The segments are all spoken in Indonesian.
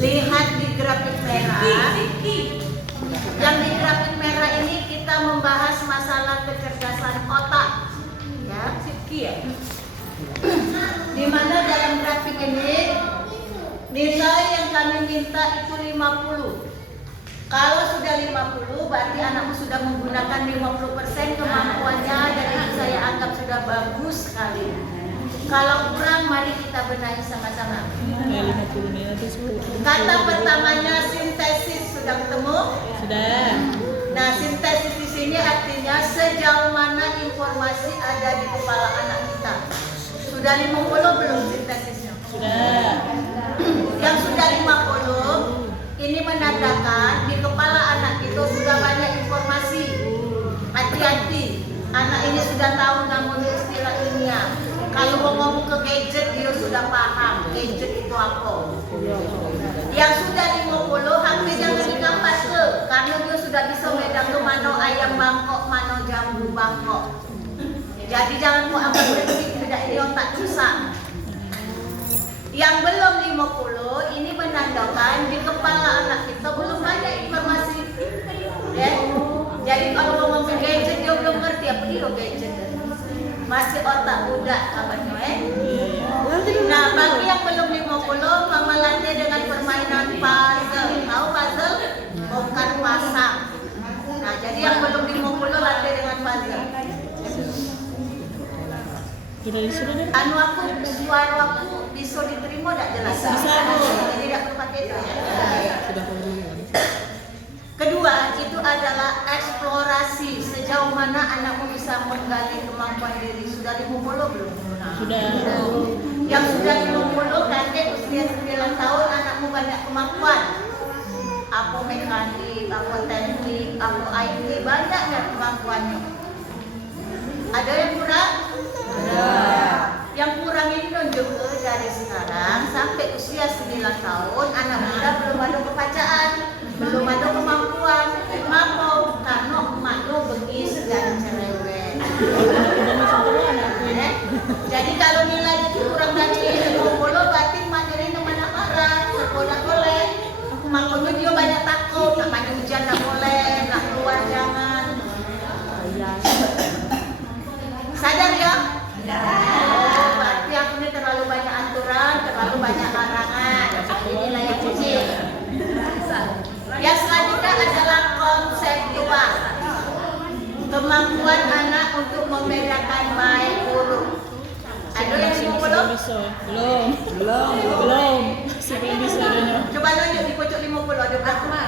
Lihat di grafik merah. Yang di grafik merah ini kita membahas masalah kecerdasan otak. Ya. Di mana dalam grafik ini nilai yang kami minta itu 50. Kalau sudah 50 berarti anakmu sudah menggunakan 50% kemampuannya dan itu saya anggap sudah bagus sekali. Kalau kurang mari kita benahi sama-sama. Kata pertamanya sintesis, sudah ketemu? Sudah. Nah, sintesis di sini artinya sejauh mana informasi ada di kepala anak kita. Sudah 50 belum sintesisnya? Sudah. Yang sudah 50 ini menandakan di kepala anak itu sudah banyak informasi. Hati-hati, anak ini sudah tahu namun istilah ilmiah. Kalau mau ngomong ke gadget dia sudah paham gadget itu apa. Yang sudah 50 HP jangan digambar ke, karena dia sudah bisa bedakan mana ayam bangkok, mana jambu bangkok. Jadi jangan mau ambil berhenti, tidak ini otak rusak. Yang belum 50 ini menandakan di kepala anak kita belum banyak informasi. Ya? Jadi kalau ngomong ke gadget dia belum ngerti apa dia gadget. Masih otak budak kabarnya. Nah, bagi yang belum 50 mama latih dengan permainan puzzle. Tahu puzzle? Bukan pasang. Nah, jadi yang belum 50 latih dengan puzzle. Anu aku, suara aku bisa diterima tak jelas? Bisa. Jadi tidak perlu pakai itu ya. Kedua, itu adalah eksplorasi. Sejauh mana anakmu bisa menggali kemampuan diri. Sudah 50 belum? Sudah. Yang sudah 50 kakek usia 9 tahun anakmu banyak kemampuan. Apa mekanik, apa teknik, apa IT, banyaknya kemampuannya. Ada yang kurang? Ada. Yang kurang ini nunjuk dari sekarang sampai usia 9 tahun anak muda belum ada kepacaan, belum ada kemampuan, mampu karena emaknya begis dan cerewet. Jadi kalau nilai itu kurang dari 50 berarti emaknya ini mana marah, sekolah boleh, makanya dia banyak takut, namanya hujan tak boleh, nak keluar jangan. Sadar ya? Oh, berarti aku ini terlalu banyak aturan, terlalu banyak larangan. Ini nilai yang kecil. Yang selanjutnya adalah konseptual. Kemampuan anak untuk membedakan baik buruk. Ada yang 50? Belum. Coba tunjuk di pojok 50 ada berapa?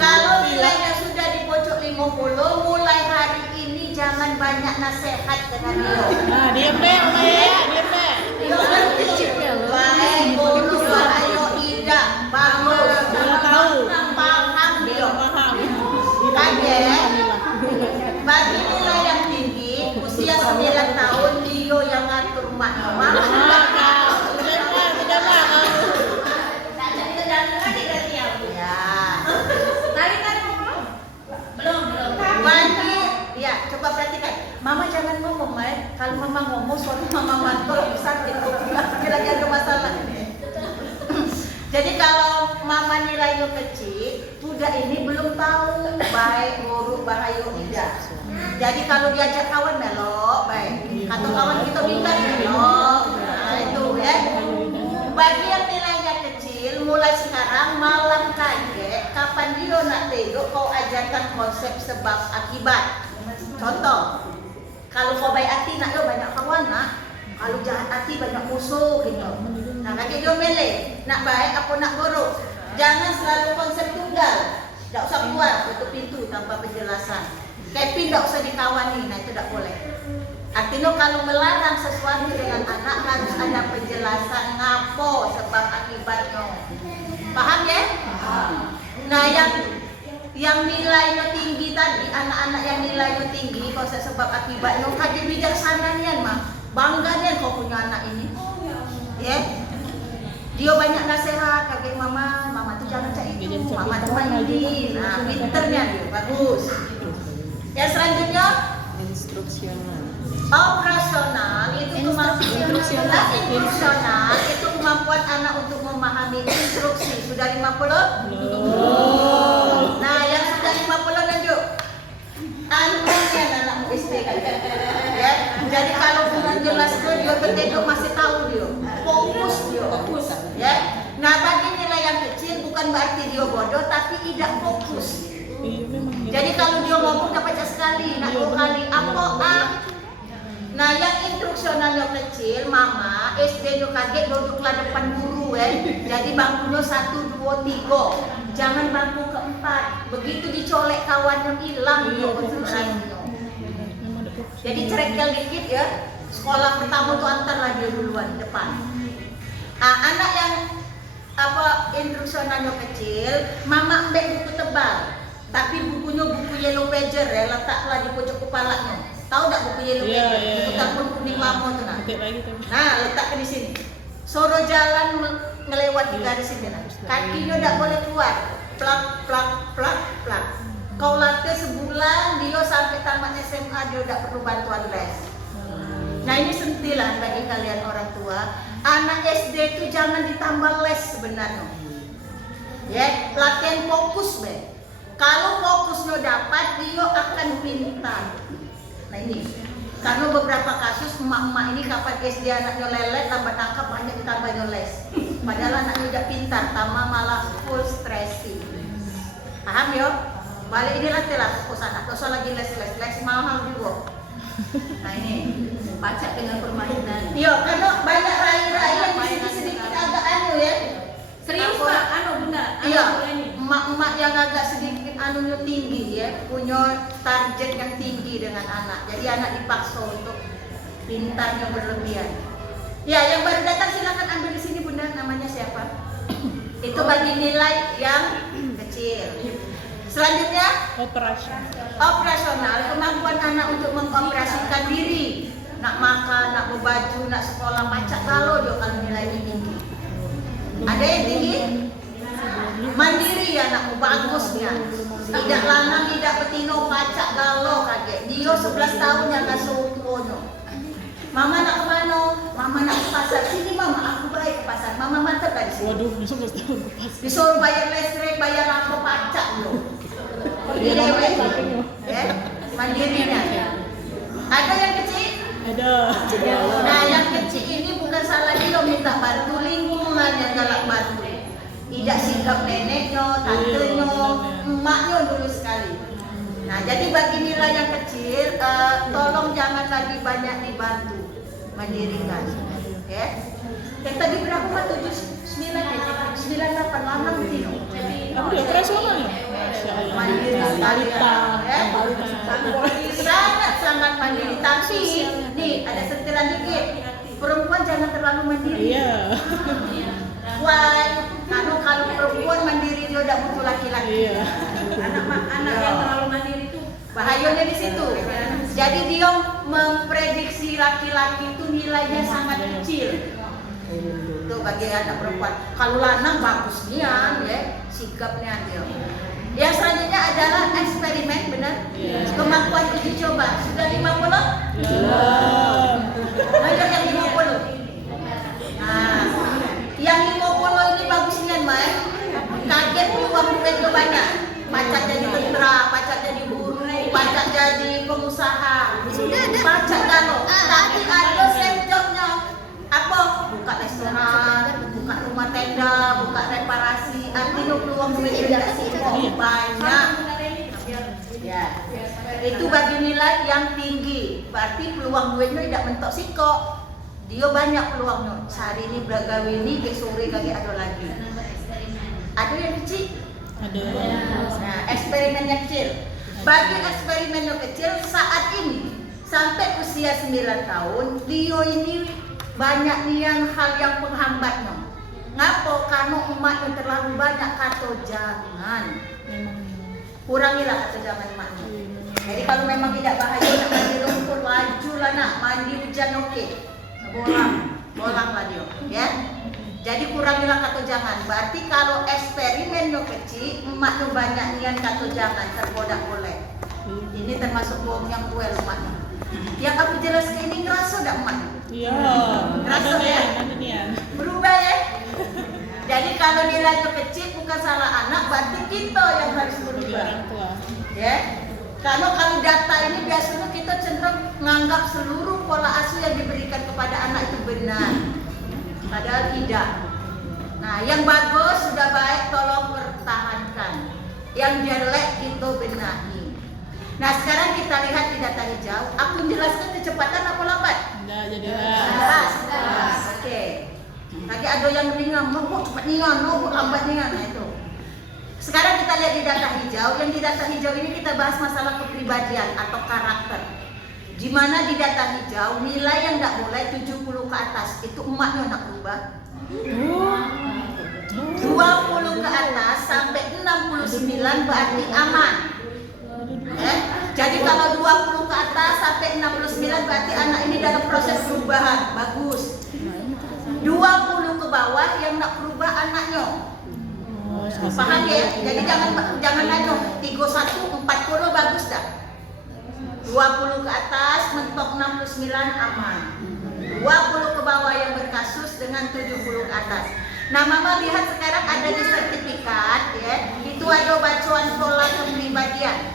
Kalau nilainya sudah di pojok 50, mulai hari ini jangan banyak nasihat dengan dia. Nah, diam deh, Mama ya, diam deh. Dia ngerti. Baik, buruk, ayo tidak, bagus. Dia tahu. Paham dia. Paham. Kaget. Bagi nilai yang tinggi, usia 9 tahun dia yang ngatur mak. Mama tidak tahu. Tidak mau. Bagi, ya coba perhatikan. Mama jangan ngomong, Mai. Kalau mama ngomong, suara mama mantul sakit. Lagi ada masalah. Jadi kalau mama nilainya kecil, budak ini belum tahu baik, buruk, bahaya, tidak. Jadi kalau diajak kawan melok, baik. Kata kawan kita minta melok. Nah itu ya. Bagi yang nilainya kecil, mulai sekarang malam kaget, kapan dia nak tidur kau ajarkan konsep sebab akibat. Contoh, kalau kau baik hati nak dia banyak kawan nak, kalau jahat hati banyak musuh gitu. Nah kakek dia milih, nak baik apa nak buruk. Jangan selalu konsep tunggal, tidak usah keluar tutup pintu tanpa penjelasan. Kevin tidak usah dikawani, nah itu tidak boleh. Artinya kalau melarang sesuatu dengan anak harus ada penjelasan ngapo sebab akibatnya. Paham ya? Nah yang nilainya tinggi tadi, anak-anak yang nilainya tinggi konsep sebab akibatnya kaji bijaksana nian mah. Bangga nian kau punya anak ini. Ya? Dia banyak nasihat kakek mama tuh jangan cak itu, mama cuma ini. Nah, pinternya dia, bagus. Yang selanjutnya operasional itu kemampuan anak untuk tengok masih tahu dia, fokus dia, ya. Nah bagi nilai yang kecil bukan berarti dia bodoh, tapi tidak fokus. Iya memang. Jadi kalau dia ngomong dapat baca sekali, nak dua kali, apa ah. Nah yang instruksionalnya kecil, mama SD dia kaget duduklah depan guru jadi bangkunya 1, 2, 3, jangan bangku keempat. Begitu dicolek kawannya hilang dia konsentrasinya. Jadi cerekel dikit ya, sekolah pertama tuh antarlah dia duluan depan. Anak yang instruksionalnya kecil, mama ambil buku tebal, tapi bukunya buku yellow pager ya, letaklah di pojok kepalanya. Tahu tak buku yellow pager? Buku kartun kuning lama tuh nah. Nah, letakkan di sini. Suruh jalan melewati garis ini nah. Kakinya tidak boleh keluar. Plak plak plak plak. Kau latih sebulan, dia sampai tamat SMA dia tidak perlu bantuan les. Nah ini sentilan bagi kalian orang tua. Anak SD itu jangan ditambah les sebenarnya. Ya, latihan fokus be. Kalau fokusnya dapat, dia akan pintar. Nah ini, karena beberapa kasus emak-emak ini kapan SD anaknya lelet, tambah tangkap banyak ditambahnya les. Padahal anaknya tidak pintar, tambah malah full stressing. Paham ya? Balik ini latih lah fokus anak. Terus lagi les mahal juga. Nah ini, baca dengan permainan. Iya, karena banyak rai-rai yang di sini sedikit agak anu ya. Serius Pak, benar. Iya, emak-emak yang agak sedikit anunya tinggi ya, punya target yang tinggi dengan anak. Jadi anak dipaksa untuk pintarnya berlebihan. Ya, yang baru datang silakan ambil di sini Bunda, namanya siapa? Itu bagi nilai yang kecil. Selanjutnya operasional, kemampuan anak untuk mengoperasikan diri, nak makan, nak berbaju, nak sekolah, macak kalau dia kalau nilainya tinggi. Ada yang tinggi? Mandiri ya anakmu, bagusnya. Tidak lanang, tidak betino, pacak galau kaget. Dia 11 tahun yang ngasuh tuono. Mama nak kemana? Mama nak ke pasar. Sini mama, aku baik ke pasar. Mama mantap dari sini. Waduh, 11 tahun ke pasar. Disuruh bayar listrik, bayar apa pacak loh. Pergi dewek. Ya, mandirinya. Ada yang kecil? Ada. Nah, yang kecil ini bukan salah dia minta bantu, lingkungan yang galak bantu. Tidak sikap neneknya, tantenya, emaknya dulu sekali. Nah, jadi bagi nilai yang kecil, tolong jangan lagi banyak dibantu, mandirikan. Ya. Yang tadi berapa Pak? 9, 8, lama Tino. Kamu udah operasional ya? Mandiri sekali ya. Sangat mandiri. Tapi nih ada sentilan dikit. Perempuan jangan terlalu mandiri. Iya. Why? Kalau perempuan mandiri dia udah butuh laki-laki. Iya. Anak yang terlalu mandiri itu Bahayanya di situ. Jadi dia memprediksi laki-laki itu nilainya sangat kecil. Itu bagi anak perempuan. Kalau lanang bagus nian ya, sikapnya dia. Yang selanjutnya adalah eksperimen, benar? Kemampuan uji coba. Sudah 50? Banyak yang 50. Nah, yang 50 ini bagus nian, Mai. Kaget peluang duit banyak. Pacak jadi tentara, pacak jadi guru, pacak jadi pengusaha. Sudah ada. Pacak kalau. Tapi ada sektornya. Apa? Buka restoran, buka rumah tenda, buka reparasi. Artinya peluang duit investasi banyak. Ya. Itu bagi nilai yang tinggi. Berarti peluang duitnya tidak mentok siko. Dia banyak peluangnya. Sehari ini beragawi ini, ke sore kaki ada lagi. Ada yang kecil? Ada. Nah, eksperimen yang kecil. Bagi eksperimen yang kecil saat ini sampai usia 9 tahun, Leo ini banyak nian hal yang penghambatnya. Ngapo? Karena umatnya terlalu banyak kata jangan. Kurangilah kata jangan emaknya. Jadi kalau memang tidak bahaya nak mandi lumpur, laju lah nak mandi hujan oke. Bolang lah dia, ya. Jadi kurangilah kata jangan. Berarti kalau eksperimennya kecil, emaknya banyak nian kata jangan, tergoda boleh. Ini termasuk bohong yang duel emaknya. Yang aku jelaskan ini ngerasa tak emaknya? Iya. Ngerasa ya? Berubah ya? Jadi kalau nilainya kecil bukan salah anak, berarti kita yang harus berubah. Ya. Karena kalau data ini biasanya kita cenderung menganggap seluruh pola asuh yang diberikan kepada anak itu benar, padahal tidak. Nah, yang bagus sudah baik tolong pertahankan, yang jelek itu benahi. Nah, sekarang kita lihat di data hijau. Aku menjelaskan kecepatan apa lambat? Enggak jadi lah. Jelas. Oke. Lagi ada yang ringan, mau cepat ringan, mau lambat ringan, nah itu. Sekarang kita lihat di data hijau. Yang di data hijau ini kita bahas masalah kepribadian atau karakter. Di mana di data hijau nilai yang tidak boleh 70 ke atas. Itu emaknya nak berubah. 20 ke atas sampai 69 berarti aman. Jadi kalau 20 ke atas sampai 69 berarti anak ini dalam proses perubahan, bagus. 20 ke bawah yang nak berubah anaknya. Paham ya? Jadi jangan aja 31 40 bagus dah. 20 ke atas mentok 69 aman. 20 ke bawah yang berkasus dengan 70 ke atas. Nah, Mama lihat sekarang ada di sertifikat ya, itu ada bacaan pola kepribadian.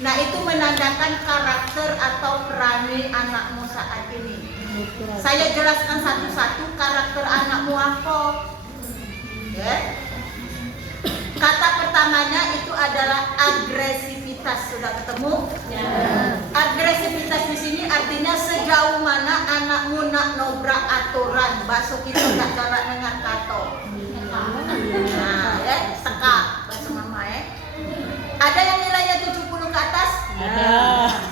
Nah, itu menandakan karakter atau perangai anakmu saat ini. Saya jelaskan satu-satu karakter anakmu apa. Ya. Kata pertamanya itu adalah agresivitas. Sudah ketemu? Ya. Agresivitas di sini artinya sejauh mana anakmu nak nobrak aturan, bahasa kita tak galak dengar kata. Nah, ya, teka bahasa Mama ya. Ada yang nilainya 70 ke atas? Ada.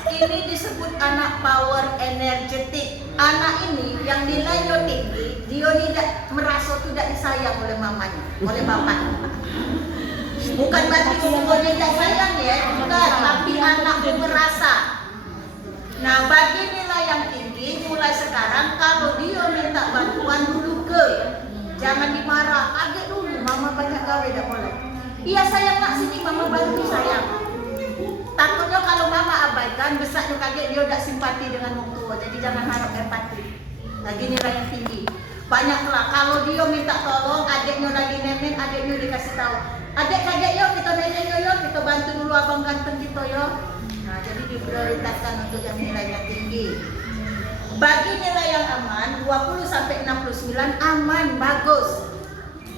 Ini disebut anak power energetik. Anak ini yang nilainya tinggi, dia tidak merasa tidak disayang oleh mamanya, oleh bapak. Bukan berarti semuanya tidak sayang ya, bukan, tapi anakmu merasa. Nah, bagi nilai yang tinggi, mulai sekarang kalau dia minta bantuan dulu ke, jangan dimarah, kaget dulu, mama banyak gawe tidak boleh. Iya sayang nak sini, mama bantu sayang. Takutnya kalau mama abaikan, besarnya kaget dia tidak simpati dengan orang tua, jadi jangan harap empati. Lagi nilai yang tinggi. Banyaklah kalau dia minta tolong, adiknya lagi nemen, adiknya dikasih tahu. Adik kaget yo, kita nemen yo, kita bantu dulu abang ganteng kita yo. Nah, jadi diprioritaskan untuk yang nilai yang tinggi. Bagi nilai yang aman, 20 sampai 69 aman, bagus.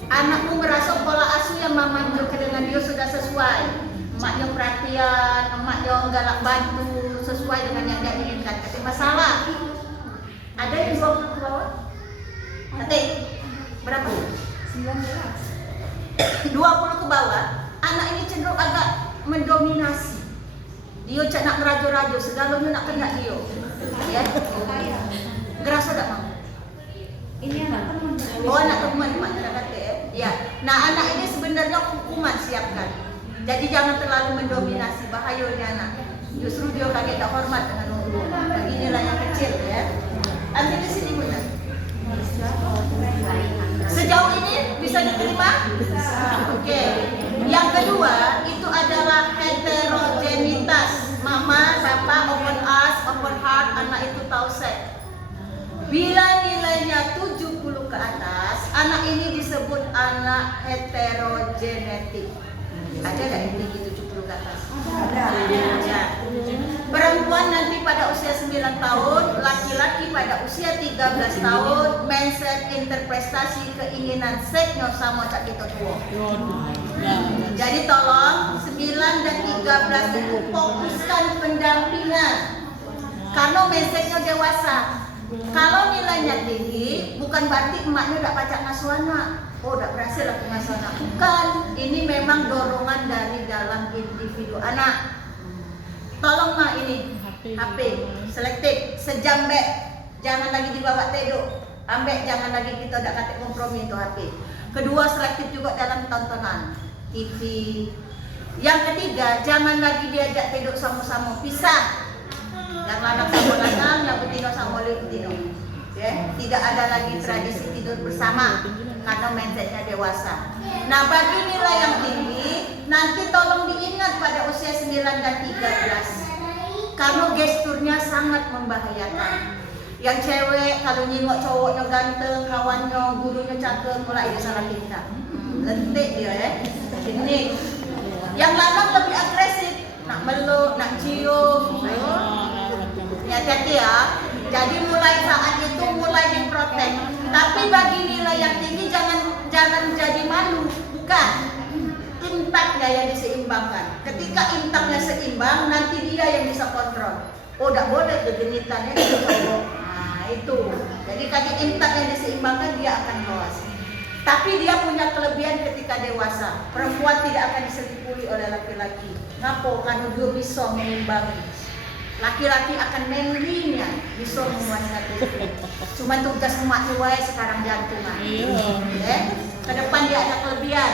Anakmu merasa pola asuh yang mama tunjukkan dengan dia sudah sesuai. Emaknya perhatian, emaknya galak bantu sesuai dengan yang dia inginkan. Tapi masalah, ada yang 20 ke bawah? Nanti berapa? 20 ke bawah, anak ini cenderung agak mendominasi. Dia cak nak ngerajo-rajo, segalanya nak kena dia. Ya? Ngerasa tak mau? Ini anak teman. Oh, anak teman, mak kata ya. Ya. Nah, anak ini sebenarnya hukuman siapkan. Jadi jangan terlalu mendominasi, bahaya ini anak. Justru dia kaget tak hormat dengan orang tua. Bagi nilai yang kecil ya. Ambil di sini Bunda. Sejauh ini bisa diterima? Oke. Yang kedua itu adalah heterogenitas. Mama, bapak, open eyes, open heart, anak itu tahu set. Bila nilainya 70 ke atas, anak ini disebut anak heterogenetik. Ada nggak yang tinggi 70 ke atas? Ada. Ya. Perempuan nanti pada usia 9 tahun, laki-laki pada usia 13 tahun, mindset, interpretasi, keinginan seksnya sama cak kita tua. Jadi tolong 9 dan 13 itu fokuskan pendampingan. Karena mindsetnya dewasa. Kalau nilainya tinggi, bukan berarti emaknya tidak pacak ngasuh anak. Oh, tidak berhasil aku ngasuh anak. Bukan, ini memang dorongan dari dalam individu anak. Tolong mak ini HP selektif, sejam bek, jangan lagi dibawa tedok, ambek jangan lagi kita tidak kata kompromi itu HP. Kedua, selektif juga dalam tontonan TV. Yang ketiga, jangan lagi diajak tedok sama-sama, pisah. Yang lanang sama lanang, yang betina sama betina. Ya, tidak ada lagi tradisi tidur bersama karena mindsetnya dewasa. Nah, bagi nilai yang tinggi, nanti tolong diingat pada usia 9 dan 13. Karena gesturnya sangat membahayakan. Yang cewek kalau nyingok cowoknya ganteng, kawannya, gurunya cakep, mulai dia salah tingkah. Lentik dia ya. Ini. Yang lanang lebih agresif. nak meluk, nak cium. Hati-hati ya. Jadi mulai saat itu mulai diprotek. Tapi bagi nilai yang tinggi jangan jadi malu, bukan. Intaknya yang diseimbangkan. Ketika intaknya seimbang, nanti dia yang bisa kontrol. Oh, tidak boleh kegenitannya itu cowok. Nah, itu. Jadi kalau intak yang diseimbangkan, dia akan lolos. Tapi dia punya kelebihan ketika dewasa. Perempuan tidak akan diselipui oleh laki-laki. Ngapo? Karena dia bisa mengimbangi. Laki-laki akan manly-nya bisa menguasai. Cuma tugas emak wae sekarang jantungan. Ke depan dia ada kelebihan.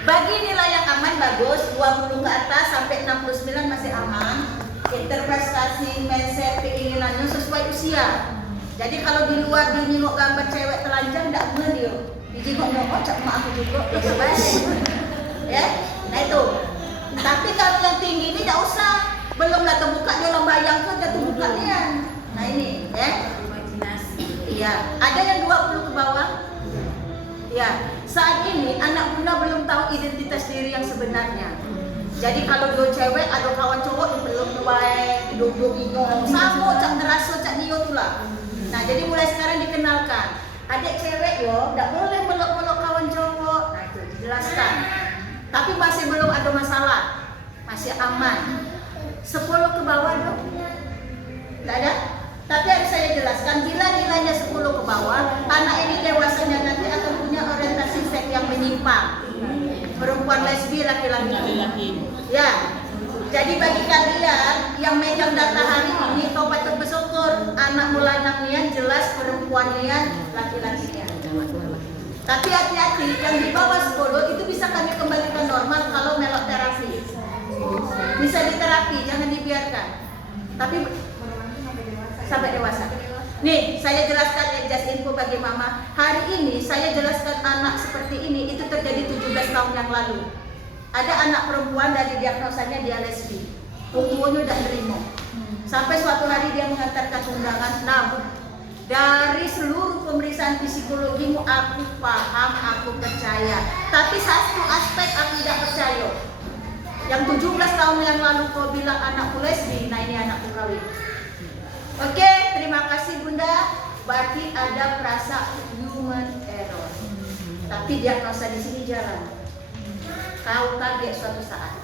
Bagi nilai yang aman bagus, 20 ke atas sampai 69 masih aman. Interpretasi, mindset, keinginannya sesuai usia. Jadi kalau di luar dia nengok gambar cewek telanjang, tidak boleh dia. Dijengok nyokok, cak mak aku juga, ya baik. Ya, nah itu. Tapi kalau yang tinggi ini tidak usah. Belum lah terbuka, dia lembayang ke, dia terbuka dia. Nah ini, ya. Iya, ada yang 20 ke bawah. Ya, saat ini anak bunda belum tahu identitas diri yang sebenarnya. Jadi kalau dia cewek, ada kawan cowok belum baik, duduk ingat, sama cak terasa cak nio tu lah. Nah, jadi mulai sekarang dikenalkan. Adik cewek yo, tidak boleh meluk-meluk kawan cowok. Nah, itu dijelaskan. Tapi masih belum ada masalah, masih aman. 10 ke bawah dong, tidak ada. Tapi harus saya jelaskan, bila nilainya 10 ke bawah, anak ini dewasanya nanti akan punya orientasi seks yang menyimpang. Perempuan lesbi, laki-laki. Ya, jadi bagi kalian yang megang data hari ini, kau patut bersyukur. Anak mulanak nian jelas, perempuan nian, laki-laki nian. Tapi hati-hati, yang di bawah 10 itu bisa kami kembalikan normal kalau melok terapi. Bisa diterapi, jangan dibiarkan. Tapi sampai dewasa. Nih, saya jelaskan just info bagi mama. Hari ini saya jelaskan anak seperti ini itu terjadi 17 tahun yang lalu. Ada anak perempuan dari diagnosanya dia lesbi. Umurnya udah terima. Sampai suatu hari dia mengantarkan undangan, namun dari seluruh pemeriksaan psikologimu aku paham, aku percaya. Tapi satu aspek aku tidak percaya. Yang 17 tahun yang lalu kau bilang anakku lesbi, nah ini anakku kawin. Oke, terima kasih Bunda. Berarti ada perasa human error. Tapi diagnosa di sini jalan. Kau kaget suatu saat.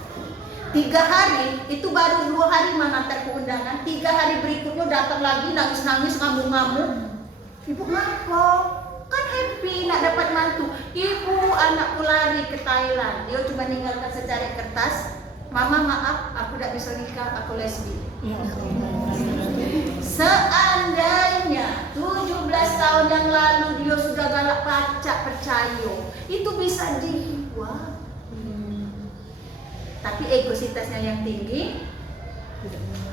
3 hari, itu baru 2 hari mengantar ke undangan. 3 hari berikutnya datang lagi nangis-nangis, ngamuk-ngamuk. Ibu ngapa? Kan happy nak dapat mantu. Ibu anakku lari ke Thailand. Dia cuma ninggalkan secari kertas. Mama maaf, aku tidak bisa nikah, aku lesbi. Seandainya 17 tahun yang lalu dia sudah galak pacak percaya, itu bisa dibuat. Tapi egositasnya yang tinggi,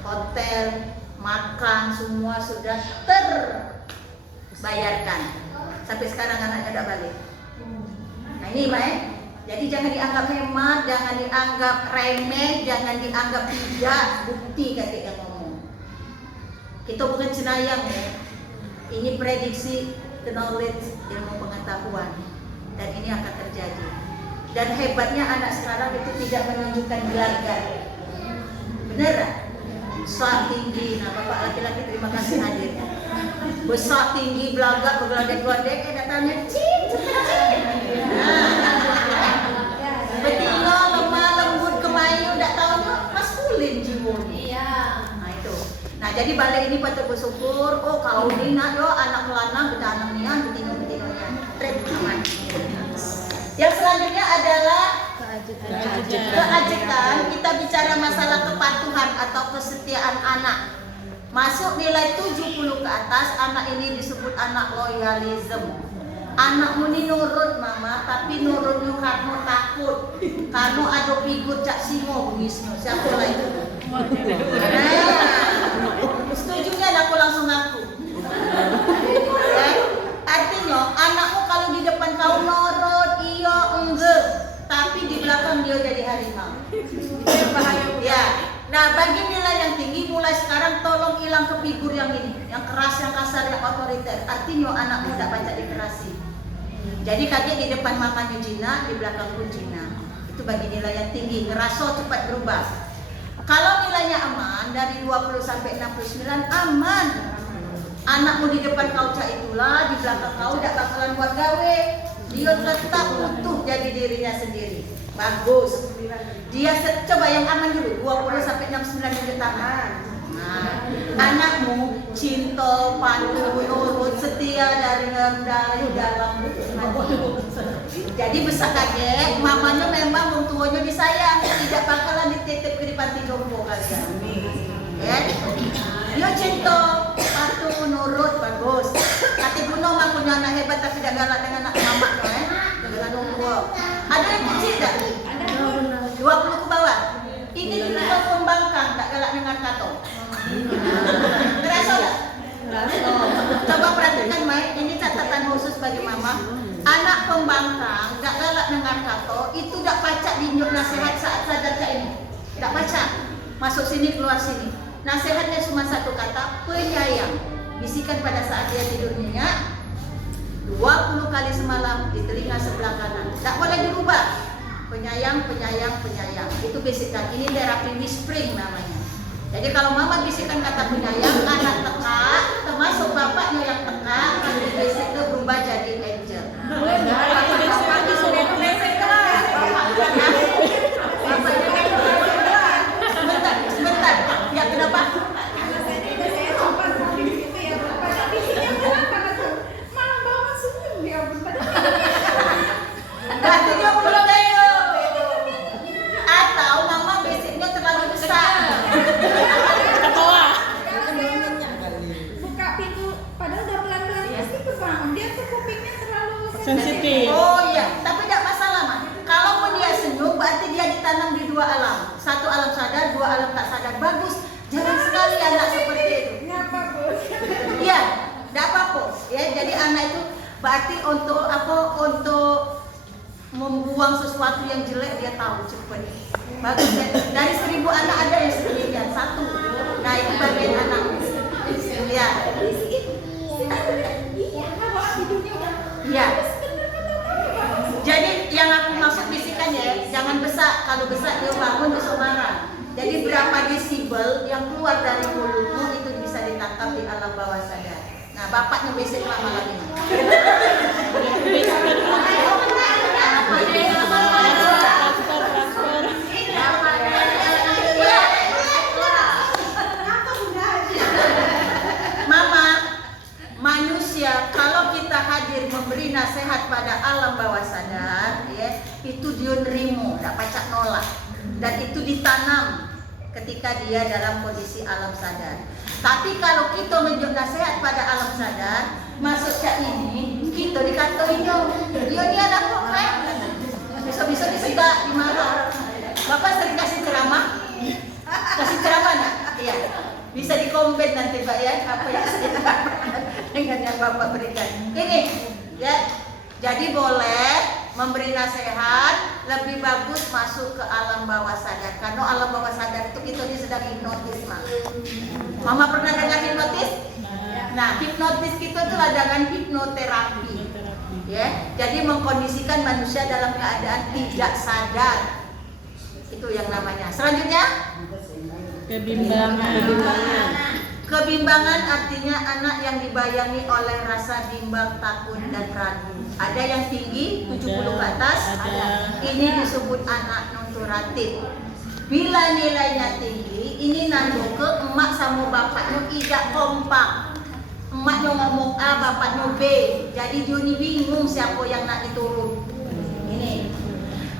hotel, makan, semua sudah terbayarkan. Sampai sekarang anaknya tidak balik. Nah ini Mbak ya. Jadi jangan dianggap hemat, jangan dianggap remeh, jangan dianggap tidak bukti kata yang ngomong. Kita bukan cenayang ya. Ini prediksi knowledge, ilmu pengetahuan, dan ini akan terjadi. Dan hebatnya anak sekarang itu tidak menunjukkan gelagat. Beneran? Besar tinggi, nah bapak laki-laki terima kasih hadir. Besar tinggi, belagak, bergeladek-geladek, datangnya cing, betina, lemah, lembut, kemayu, tidak tahunya maskulin jiwanya. Iya. Nah itu. Nah jadi balik ini patut bersyukur. Oh kau ini nak yo anak melanang, betina nian, betina-betinanya. Tren aman. Yang selanjutnya adalah keajekan. Kita bicara masalah kepatuhan atau kesetiaan anak. Masuk nilai 70 ke atas, anak ini disebut anak loyalism. Anakmu ini nurut mama, tapi nurutnya karena takut. Karena ada figur cak singo bungisnya. Siapa lah itu? Setujunya aku langsung ngaku. Artinya anakmu kalau di depan kau nurut, iya enggak, tapi di belakang dia jadi harimau. Ya. Nah bagi nilai yang tinggi mulai sekarang tolong hilang ke figur yang ini, yang keras, yang kasar, yang otoriter. Artinya anakmu tidak baca literasi. Jadi kakek di depan mamanya Jina, di belakang pun Jina. Itu bagi nilai yang tinggi, ngerasa cepat berubah. Kalau nilainya aman, dari 20 sampai 69 aman. Anakmu di depan kau cak itulah, di belakang kau tidak bakalan buat gawe. Dia tetap utuh jadi dirinya sendiri. Bagus. Dia coba yang aman dulu, 20 sampai 69 tunjuk tangan. Nah, anakmu cinta, patuh, nurut, setia dari dalam hati. Jadi besar kaget, mamanya memang wong tuanya disayang, tidak bakalan dititip ke di panti jompo kalian. Ya, dia cinta, patuh, nurut, bagus. Kati Buno mah punya anak hebat tapi tidak galak dengan anak mama dengan wong tua. Ada yang kecil tak? 20 ke bawah. Ini tipikal pembangkang, tak galak dengan kato. Terasa tak? Coba perhatikan Mai, ini catatan khusus bagi mama. Anak pembangkang, tak galak dengar kato, itu tak pacak diinjak nasihat saat sadar cak ini. Tak pacak. Masuk sini, keluar sini. Nasihatnya cuma satu kata, penyayang. Bisikan pada saat dia tidur nyenyak 20 kali semalam di telinga sebelah kanan. Tak boleh dirubah. Penyayang, penyayang, penyayang. Itu bisikan. Ini terapi whispering namanya. Jadi kalau mama bisikan kata penyayang, anak teka, termasuk bapaknya yang teka, nanti bisik itu berubah jadi angel. Sebentar. Ya kenapa? Berarti dia belum ayo. Atau mama basicnya terlalu besar. Ketawa. Buka pintu, padahal udah pelan-pelan pasti kebangun. Dia tuh kupingnya terlalu Sensitif. Oh iya, tapi tidak masalah mah. Kalau mau dia senyum, berarti dia ditanam di dua alam. Satu alam sadar, dua alam tak sadar. Bagus. Jarang sekali anak seperti itu. Ngapa, Bos? Iya, tidak apa-apa. Ya, jadi anak itu berarti untuk apa? Untuk membuang sesuatu yang jelek dia tahu cepat. Bagus ya. Dari 1000 anak ada yang sedemikian, satu. Nah itu bagian anak. Ya. Ya. Jadi yang aku maksud bisikan ya, jangan besar. Kalau besar dia bangun besok marah. Jadi berapa desibel yang keluar dari mulutmu itu bisa ditangkap di alam bawah sadar. Nah bapaknya bisik lama lagi. Mama, manusia kalau kita hadir memberi nasihat pada alam bawah sadar, ya, itu dia nerimo, tak pacak nolak, dan itu ditanam ketika dia dalam kondisi alam sadar. Tapi kalau kita menunjuk nasihat pada alam sadar, masuk cak ini, kita dikatain dia ni anak kok kan? Bisa-bisa disita, dimarah. Bapak sering kasih ceramah? Kasih ceramah nak? Iya. Bisa dikombin nanti Pak ya, apa yang saya dengan yang Bapak berikan. Ini, ya. Jadi boleh memberi nasihat, lebih bagus masuk ke alam bawah sadar. Karena alam bawah sadar itu kita sedang hipnotis, Mak. Mama pernah dengar hipnotis? Nah, hipnotis kita itu dengan hipnoterapi. Ya, jadi mengkondisikan manusia dalam keadaan tidak sadar. Itu yang namanya. Selanjutnya, Kebimbangan. kebimbangan artinya anak yang dibayangi oleh rasa bimbang, takut dan ragu. Ada yang tinggi 70 ke atas. Ada. Ini disebut anak nonturatif. Bila nilainya tinggi, ini nandung ke emak sama bapaknya tidak kompak. Emaknya ngomong A, bapaknya B. Jadi dia ni bingung siapa yang nak diturun. Ini.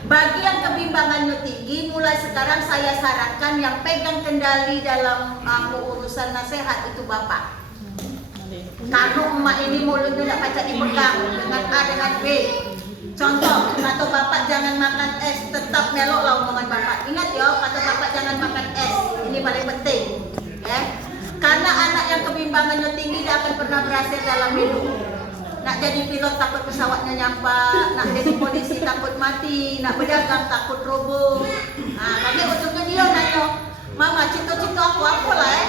Bagi yang kebimbangannya tinggi, mulai sekarang saya sarankan yang pegang kendali dalam urusan nasihat itu bapak. Karena emak ini mulutnya tidak pacak dipegang dengan A dengan B. Contoh, kata bapak jangan makan es, tetap melok lah omongan bapak. Ingat ya, kata bapak jangan makan es. Ini paling penting. Ya. Karena anak yang kebimbangannya tinggi dia akan pernah berhasil dalam hidup. Nak jadi pilot takut pesawatnya nyampak, nak jadi polisi takut mati, nak berdagang takut roboh. Nah, tapi untuknya dia nanya, Mama cita-cita aku apa lah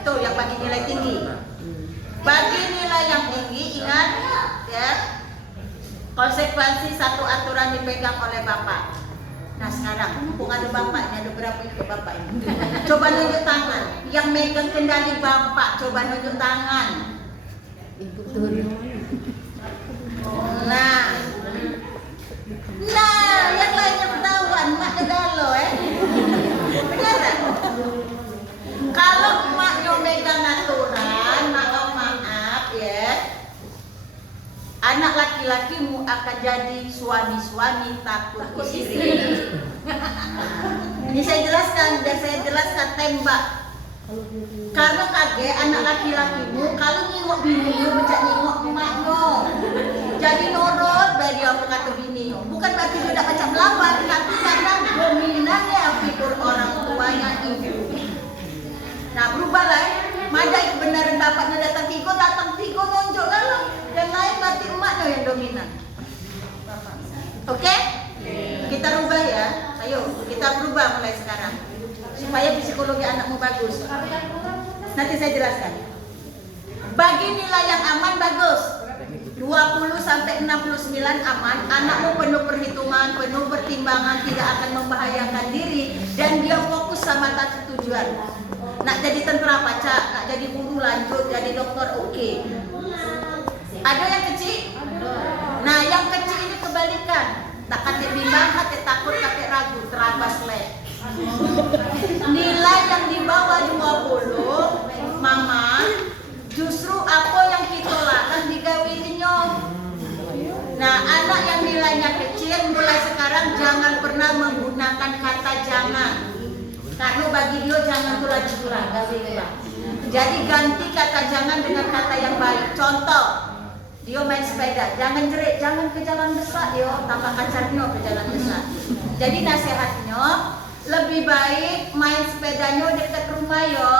Itu yang bagi nilai tinggi. Bagi nilai yang tinggi, ingat ya, konsekuensi satu aturan dipegang oleh bapak. Nah sekarang, mumpung ada bapaknya, ada berapa ikut bapak ini? Coba nunjuk tangan. Yang megang kendali bapak, coba nunjuk tangan. Nah, yang lainnya ketahuan, mak kedalo benar tak? Kalau emaknya megang aturan, maaf ya, anak laki-lakimu akan jadi suami-suami takut istri. Ini saya jelaskan tembak. Karena kaget anak laki-lakimu kalau nyingok bininya becak nyingok emaknya. Jadi nurut dari apa kata bininya. Bukan berarti tidak macam melawan, tapi karena dominannya figur orang tuanya ibu. Nah berubahlah Madai kebenaran bapaknya datang tigo nonjok lalu. Yang lain berarti emaknya yang dominan. Oke? Kita rubah ya. Ayo kita berubah mulai sekarang. Supaya psikologi anakmu bagus. Nanti saya jelaskan. Bagi nilai yang aman bagus. 20 sampai 69 aman, anakmu penuh perhitungan, penuh pertimbangan, tidak akan membahayakan diri dan dia fokus sama satu tujuan. Nak jadi tentara pacak, nak jadi guru lanjut, jadi dokter oke. Ada yang kecil? Nah, yang kecil ini kebalikan. Tak kate bimbang, kate takut, kate ragu, terabas leh. Nilai yang di bawah 20, mama, justru apa yang kita lakukan digawinnya. Nah, anak yang nilainya kecil mulai sekarang jangan pernah menggunakan kata jangan. Karena bagi dia jangan itu lagi kurang, jadi ganti kata jangan dengan kata yang baik. Contoh, dia main sepeda, jangan jerit, jangan ke jalan besar, dia tambah kacarnya ke jalan besar. Jadi nasihatnya lebih baik main sepedanya dekat rumah yo,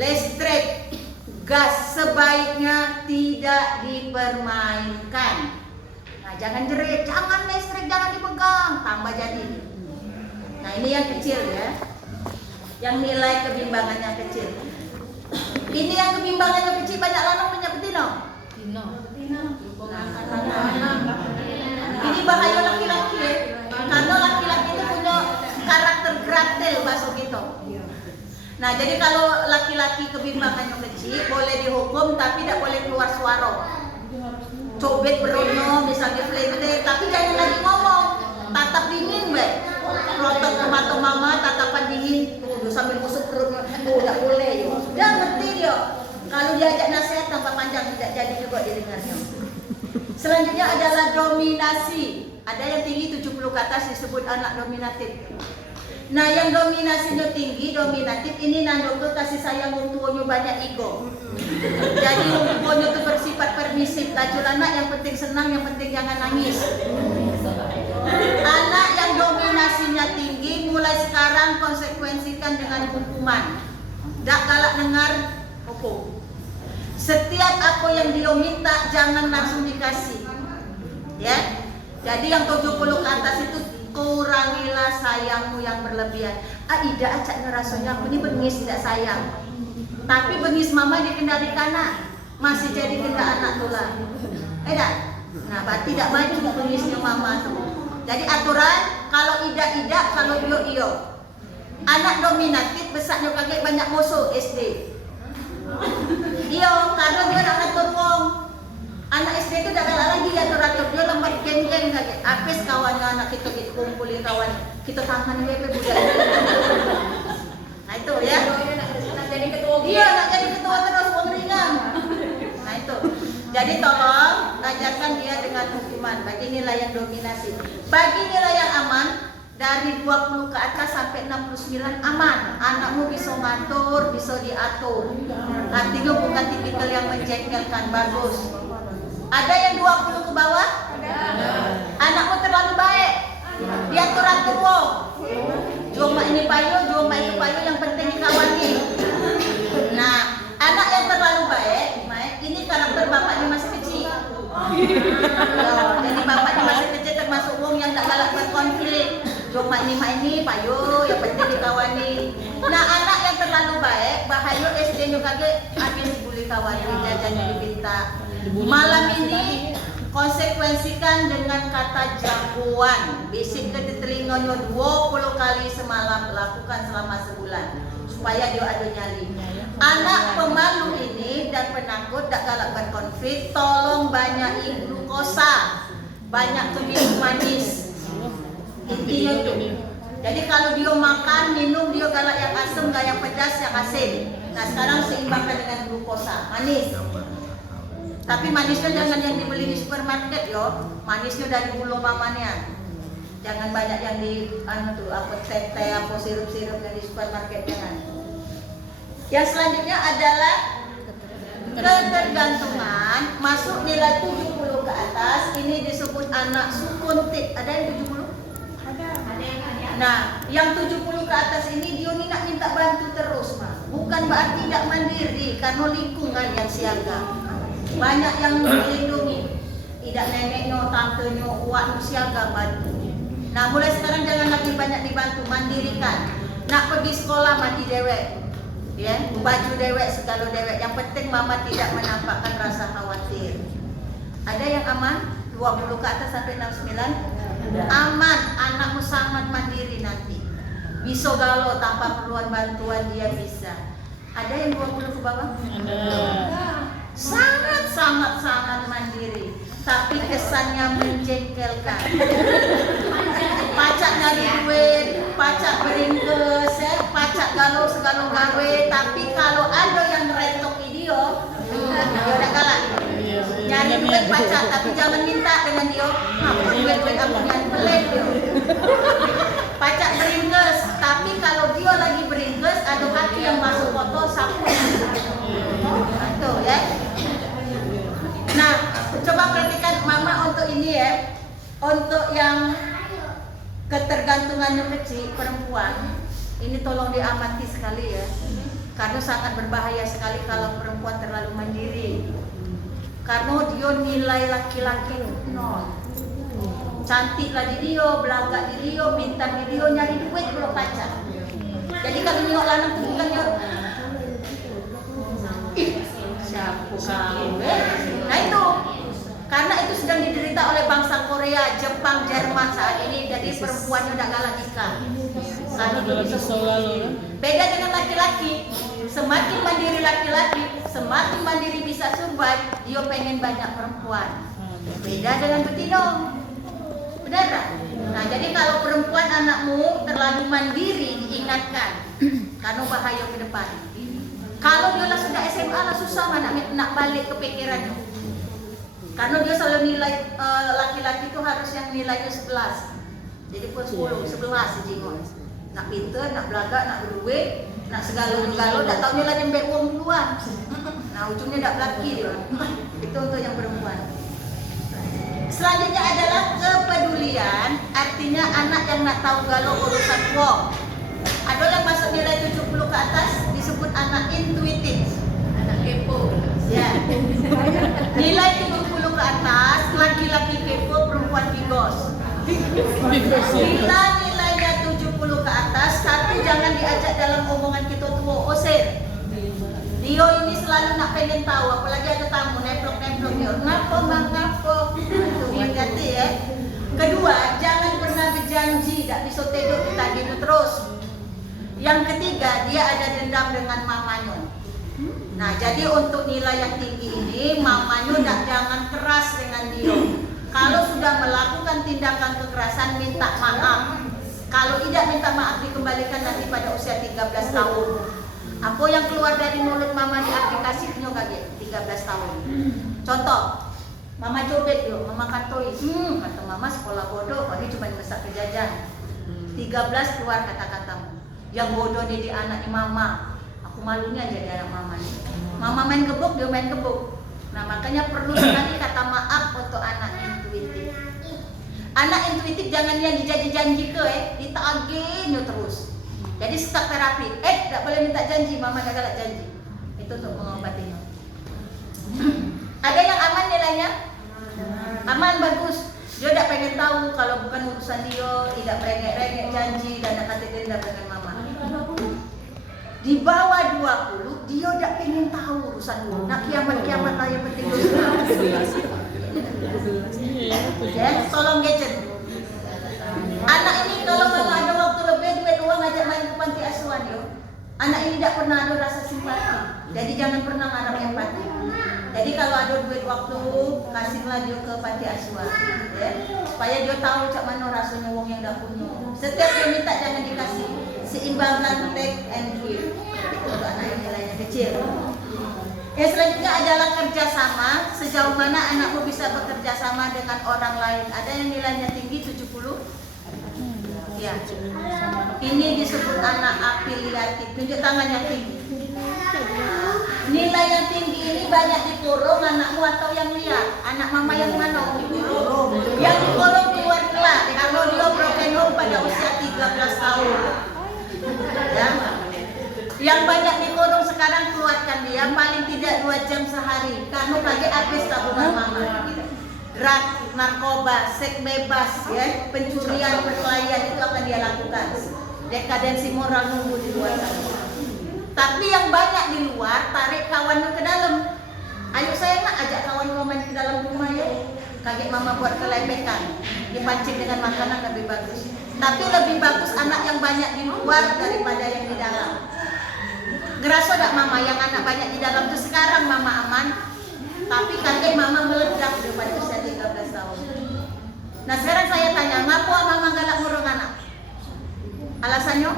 listrik, gas sebaiknya tidak dipermainkan. Nah jangan jerit, jangan listrik, jangan dipegang, tambah jadi. Nah ini yang kecil ya, yang nilai kebimbangannya kecil. Ini yang kebimbangannya kecil, banyak lanang banyak betina. Ini bahaya laki-laki ya, karena laki-laki itu punya karakter gratel bahasa gitu. Nah jadi kalau laki-laki kebimbangannya kecil boleh dihukum tapi tidak boleh keluar suara. Cobet berono misalnya flete, tapi jangan lagi ngomong, tatap dingin baik. Rotok ke mata mama, tatapan dingin, tuh sambil busuk perutnya, tidak boleh yo. Dia ngerti yo. Kalau diajak nasihat tanpa panjang tidak jadi juga didengarnya. Selanjutnya adalah dominasi. Ada yang tinggi 70 ke atas disebut anak dominatif. Nah yang dominasinya tinggi, dominatif ini nandung ke kasih sayang wong tuanya banyak ego. Jadi wong tuanya itu bersifat permisif, laju anak yang penting senang, yang penting jangan nangis. Anak yang dominasinya tinggi mulai sekarang konsekuensikan dengan hukuman. Tak galak dengar hukum. Setiap apa yang dia minta jangan langsung dikasih. Ya. Jadi yang 70 ke atas itu kurangilah sayangmu yang berlebihan. Ida acak ngerasanya aku ini bengis tidak sayang. Tapi bengis mama dikendalikan anak. Masih jadi kendak anak tulah. Dah. Nah, berarti tidak maju bengisnya mama tuh. Jadi aturan kalau ida, kalau iyo. Anak dominatif besarnya kaget banyak musuh SD. Iyo, karena dia nak ngatur wong. Anak SD itu dah kalah lagi atur-atur dia lembat geng-geng kaget. Apes kawannya anak kita kumpulin kawan. Kita tangan bebe budak. Nah itu ya. Nak jadi ketua. Iya, nak jadi ketua terus wong ringan. Nah itu. Jadi tolong ajarkan dia dengan hukuman. Bagi nilai yang dominasi. Bagi nilai yang aman dari 20 ke atas sampai 69 aman. Anakmu bisa ngatur, bisa diatur. Artinya bukan tipikal yang menjengkelkan, bagus. Ada yang 20 ke bawah? Ada. Anakmu terlalu baik. Diatur-atur wong. Cuma ini payu, cuma itu payu, yang penting dikawani. Nah, anak yang terlalu baik, ini karakter bapaknya masih kecil. Jadi bapaknya masih kecil termasuk wong yang tak galak berkonflik. Cuma ini payu, yang penting dikawani. Nah, anak yang terlalu baik, bahaya SD juga kaget, habis dibuli kawani, jajannya dipinta. Malam ini Konsekuensikan dengan kata jagoan. Bisik ke telinganya 20 kali semalam, lakukan selama sebulan supaya dia ada nyali. Anak pemalu ini dan penakut tak galak berkonflik, tolong banyakin glukosa, banyak minum manis. Intinya itu. Jadi kalau dia makan, minum, dia galak yang asam, gak yang pedas, yang asin. Nah sekarang seimbangkan dengan glukosa, manis. Tapi manisnya jangan yang dibeli di supermarket yo, manisnya dari bulu mamanya. Jangan banyak yang di teh apa sirup-sirup yang di supermarket, jangan. Yang selanjutnya adalah ketergantungan, masuk nilai 70 ke atas. Ini disebut anak sukuntit. Ada yang 70? Ada yang ada. Nah, yang 70 ke atas ini dia ni nak minta bantu terus, mah. Bukan berarti tidak mandiri, karena lingkungan yang siaga. Banyak yang melindungi. Tidak neneknya, tantenya, uaknya siaga bantu. Nah, mulai sekarang jangan lagi banyak dibantu, mandirikan. Nak pergi sekolah mandi dewek. Ya, baju dewek, segala dewek. Yang penting mama tidak menampakkan rasa khawatir. Ada yang aman? 20 ke atas sampai 69? Aman, anakmu sangat mandiri nanti. Bisa galau tanpa perluan bantuan dia bisa. Ada yang 20 ke bawah? Ada. Sangat mandiri. Tapi kesannya menjengkelkan. Pacak nyari duit, pacak beringkes, pacak galau segala gawe. Tapi kalau ada yang retok dia, dia udah kalah. Nyari duit pacak, tapi jangan minta dengan dia. Apa duit aku yang pelit dia. Pacak beringkes, tapi kalau dia lagi beringkes, ada kaki yang masuk foto sapu. Itu ya. Nah, coba perhatikan mama untuk ini ya. Untuk yang ketergantungannya kecil perempuan, ini tolong diamati sekali ya. Karena sangat berbahaya sekali kalau perempuan terlalu mandiri. Karena dia nilai laki-laki nol. Cantik lah di dia, belagak di dia, bintang di dia, nyari duit belum pacar. Jadi kalau nengok lanang tuh bukannya siapa kau? Nah itu, karena itu sedang diderita oleh bangsa Korea, Jepang, Jerman saat ini. Jadi perempuannya udah galak nikah. Karena dia bisa sendiri. Beda dengan laki-laki. Semakin mandiri laki-laki, semakin mandiri bisa survive. Dia pengen banyak perempuan. Beda dengan betina. Benar tak? Nah jadi kalau perempuan anakmu terlalu mandiri, diingatkan. Karena bahaya ke depan. Kalau dia lah sudah SMA lah susah nak balik ke pikirannya. Karena dia selalu nilai laki-laki itu harus yang nilainya 11. Jadi pun 10, 11 jengok. Nak pinter, nak belagak, nak berduit, nak segala-gala, tak tahu nilai nyembek uang duluan. Nah ujungnya tak laki dia. Itu untuk yang perempuan. Selanjutnya adalah kepedulian, artinya anak yang nak tahu galau urusan uang. Ada yang masuk nilai 70 ke atas disebut anak intuitif, anak kepo. Ya. Nilai 70 ke atas, laki-laki kepo, perempuan bigos. Bila nilainya 70 ke atas, satu jangan diajak dalam omongan kita tua, osir. Dia ini selalu nak pengen tahu, apalagi ada tamu nemplok-nemplok dia. Ngapa? Hati-hati ya. Kedua, jangan pernah berjanji, tak bisa tidur ditagih terus. Yang ketiga, dia ada dendam dengan mamanya. Nah, jadi untuk nilai yang tinggi ini, mamanya jangan keras dengan dia. Kalau sudah melakukan tindakan kekerasan, minta maaf. Kalau tidak minta maaf, dikembalikan nanti pada usia 13 tahun. Apa yang keluar dari mulut mama di aplikasi punya kaget 13 tahun. Contoh, mama cobek yo, mama kantoi. Kata mama sekolah bodoh, ini cuma masak kejajan. 13 keluar kata-katamu. Yang bodoh nih di anaknya mama. Aku malunya jadi anak mama nih. Mama main gebuk, dia main gebuk. Nah makanya perlu sekali kata maaf untuk anak intuitif. Anak intuitif jangan yang dijanji-janji ke ditagihnya terus. Jadi start terapi. Tak boleh minta janji, mama gak galak janji. Itu untuk mengobatinya. Ada yang aman nilainya? Aman, bagus. Dia tak pengen tahu kalau bukan urusan dia, tidak merengek-rengek janji dan nak kata dendam dengan mama. Di bawah 20, dia tak pengen tahu urusan dia. Nak kiamat-kiamat lah yang penting dia. Iya, Ya, tolong gadget. Anak ini kalau mama ada waktu lebih duit uang ngajak main ke panti asuhan yo. Anak ini tidak pernah ada rasa simpati. Jadi jangan pernah ngarap empati. Jadi kalau ada duit waktu kasihlah dia ke panti asuhan, ya. Supaya dia tahu cak mana rasanya uang yang dah punya. Setiap dia minta jangan dikasih. Seimbangkan take and give. Itu untuk anak yang nilainya kecil. Yang selanjutnya adalah kerjasama. Sejauh mana anakmu bisa bekerja sama dengan orang lain. Ada yang nilainya tinggi 70? Ya. Ini disebut anak afiliatif. Tunjuk tangan yang tinggi. Nilai yang tinggi ini banyak dikurung anakmu atau yang lihat. Anak mama yang mana? Yang dikurung keluar kelas. Kalau dia broken home pada usia 13 tahun. Ya. Yang banyak dikurung sekarang keluarkan dia paling tidak 2 jam sehari. Karena kaget habis tabungan mama. Drug, narkoba, seks bebas, ya, pencurian, perkelahian itu akan dia lakukan. Dekadensi moral nunggu di luar sana. Tapi yang banyak di luar tarik kawannya ke dalam. Ayo saya nak ajak kawan main ke dalam rumah ya. Kaget mama buat kelepekan. Dipancing dengan makanan lebih bagus. Tapi lebih bagus anak yang banyak di luar daripada yang di dalam. Ngerasa tak mama yang anak banyak di dalam itu sekarang mama aman. Tapi kakek mama meledak pada usia 13 tahun. Nah sekarang saya tanya, ngapa mama galak ngurung anak? Alasannya?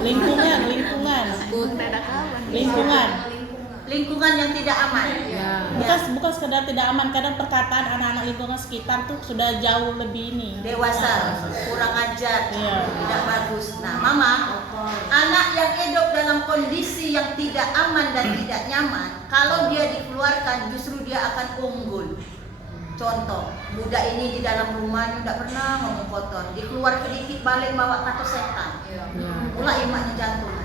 Lingkungan yang tidak aman. Bukan sekedar tidak aman, kadang perkataan anak-anak lingkungan sekitar tuh sudah jauh lebih ini. Dewasa, kurang ajar, Iya. tidak bagus. Nah mama, anak yang hidup dalam kondisi yang tidak aman dan tidak nyaman, kalau dia dikeluarkan justru dia akan unggul. Contoh, budak ini di dalam rumah tidak pernah ngomong kotor, dikeluar sedikit balik bawa kata setan, pula imaknya jantung.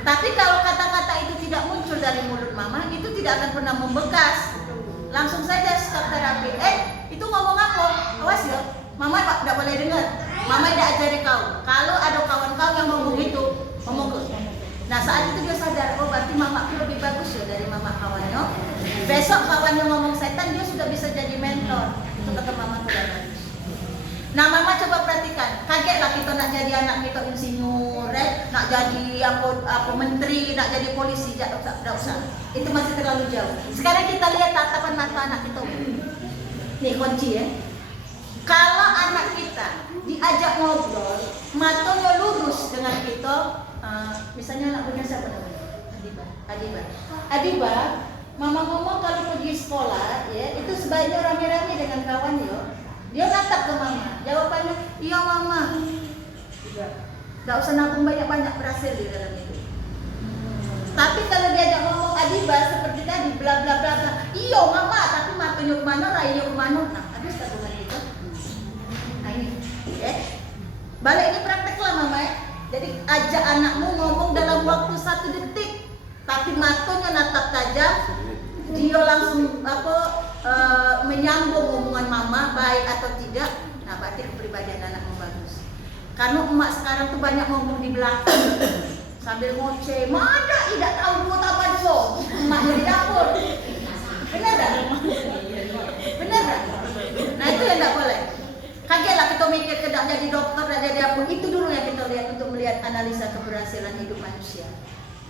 Tapi kalau kata-kata itu tidak muncul dari mulut mama, itu tidak akan pernah membekas. Langsung saja stop terapi. Itu ngomong apa? Awas ya, mama tidak boleh dengar. Mama tidak ajari kau. Kalau ada kawan kau yang ngomong itu, ngomong ke. Nah saat itu dia sadar, oh berarti mama lebih bagus ya dari mama kawannya. Besok kawannya ngomong setan, dia sudah bisa jadi mentor. Itu kata mama sudah bagus. Nah mama coba perhatikan, kagetlah kita nak jadi anak kita insinyur, nak jadi apa menteri, nak jadi polisi, tidak usah. Itu masih terlalu jauh. Sekarang kita lihat tatapan mata anak kita. Nih kunci ya. Kalau anak kita diajak ngobrol, matanya lurus dengan kita, misalnya anak punya siapa namanya? Adiba, mama ngomong kalau pergi sekolah, ya itu sebaiknya rame-rame dengan kawan yo. Dia natap ke mama, jawabannya, iya mama. Gak usah nabung banyak-banyak berhasil di dalam itu. Tapi kalau diajak ngomong Adiba seperti tadi, bla bla bla bla, iya mama, tapi matanya kemana, raya kemana, nah habis tabungan itu. Nah ini, ya. Balik ini praktek lah mama ya. Jadi ajak anakmu ngomong dalam waktu 1 detik, tapi matanya natap tajam, dia langsung menyambung hubungan mama baik atau tidak. Nah berarti kepribadian anakmu bagus. Karena emak sekarang tuh banyak ngomong di belakang sambil ngoceh, mana tidak tahu buat apa dulu, emaknya di dapur. Benar tak? Benar tak? Nah itu yang tidak boleh. Kagetlah kita mikir tidak jadi dokter, tidak jadi apa. Itu dulu yang kita lihat untuk melihat analisa keberhasilan hidup manusia.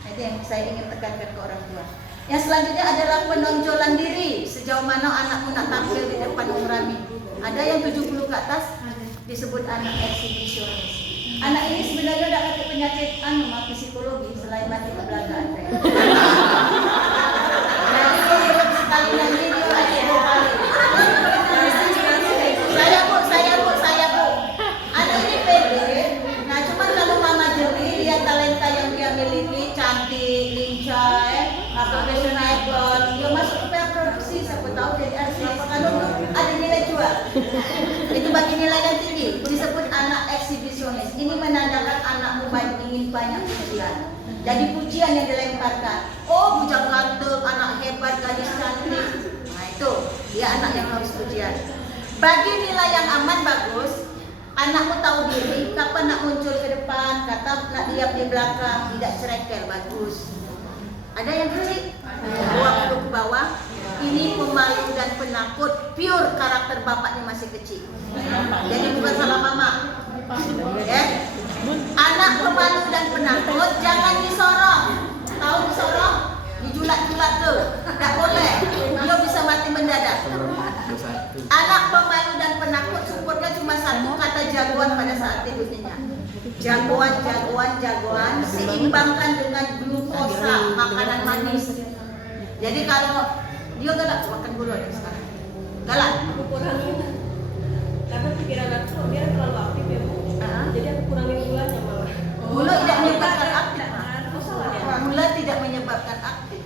Nah, itu yang saya ingin tekankan ke orang tua. Yang selanjutnya adalah penonjolan diri. Sejauh mana anakmu nak tampil di depan umrami. Ada yang 70 ke atas disebut anak eksibisionis. Anak ini sebenarnya tidak pakai penyakit psikologi selain mati kebelagaan. Jadi sekali nanti dia lagi 2 kali. Saya bu. Anak ini pede. Nah cuma kalau mama jeli lihat talenta yang dia miliki, cantik, lincah, profesional, dia masuk ke produksi, siapa tahu jadi artis. Kalau ada nilai jual, itu bagi nilai yang tinggi. Disebut anak eksibisionis. Ini menandakan anakmu ingin banyak pujian. Jadi pujian yang dilemparkan. Oh bujang ganteng, anak hebat, gadis cantik. Nah itu dia anak yang harus pujian. Bagi nilai yang aman bagus, anakmu tahu diri, kapan nak muncul ke depan, kata nak diam di belakang, tidak cerekel, bagus. Ada yang kecil, 20 ke bawah. Ini pemalu dan penakut, pure karakter bapaknya masih kecil. Jadi bukan salah mama. Ya. Anak pemalu dan penakut jangan disorong. Tahu disorong? Dijulat-julat tuh. Tak boleh. Dia bisa mati mendadak. Anak pemalu dan penakut supportnya cuma satu kata jagoan pada saat tidurnya. Jagoan, jagoan, jagoan. Seimbangkan dengan glukosa, makanan manis. Jadi kalau dia galak, makan gula deh sekarang. Galak. Aku kurangin karena pikiran aku dia terlalu aktif ya Bu. Jadi aku kurangin gulanya malah. Gula tidak menyebabkan aktif. Apa salahnya? Gula tidak menyebabkan aktif.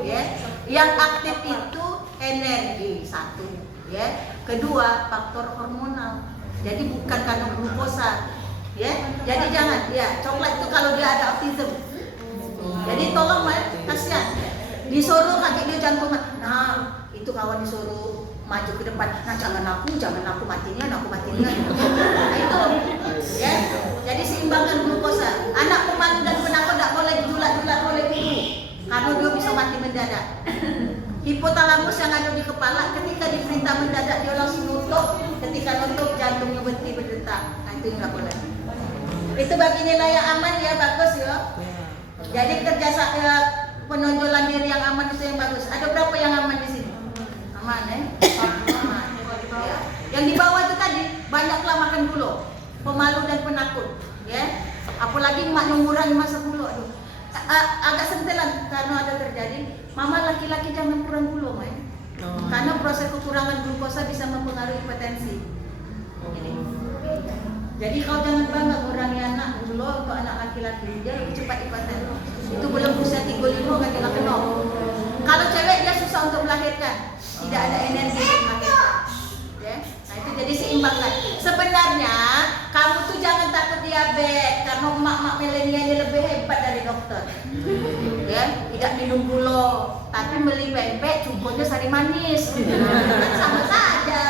Ya. Yang aktif itu energi satu. Ya. Kedua faktor hormonal. Jadi bukan kandung glukosa. Ya. Jadi jangan. Ya. Coklat itu kalau dia ada autism. Jadi tolong kasihan. Disuruh kaki dia jantung. Nah, itu kawan disuruh maju ke depan. Nah, jangan aku matinya, Nah, itu. Ya. Jadi seimbangkan glukosa. Anak pemalu dan penakut tidak boleh dijulat-julat oleh ibu. Karena dia bisa mati mendadak. Hipotalamus yang ada di kepala ketika diperintah mendadak dia langsung nutup. Ketika nutup jantungnya berhenti berdetak. Nah, itu nggak boleh. Itu bagi nilai yang aman ya, bagus ya. Jadi penonjolan diri yang aman itu yang bagus. Ada berapa yang aman di sini? Aman ya? Aman. Ya. Yang di bawah itu tadi banyaklah makan gula, pemalu dan penakut. Ya. Apalagi emak yang ngurangi masa gula. Aduh. Agak sentilan karena ada terjadi. Mama laki-laki jangan kurang gula, Mai. Karena proses kekurangan glukosa bisa mempengaruhi hipertensi. Ini. Jadi kau jangan bangga ngurangi anak gula untuk anak laki-laki, dia lebih cepat hipertensi. Itu belum usia 35 kan dia kena. Kalau cewek dia susah untuk melahirkan, tidak ada energi untuk melahirkan. Ya? Nah itu jadi seimbangkan. Sebenarnya kamu tuh jangan takut diabetes karena emak-emak milenial ini lebih hebat dari dokter. Ya, tidak minum gula, tapi beli pempek cukunya sari manis. Kan sama saja.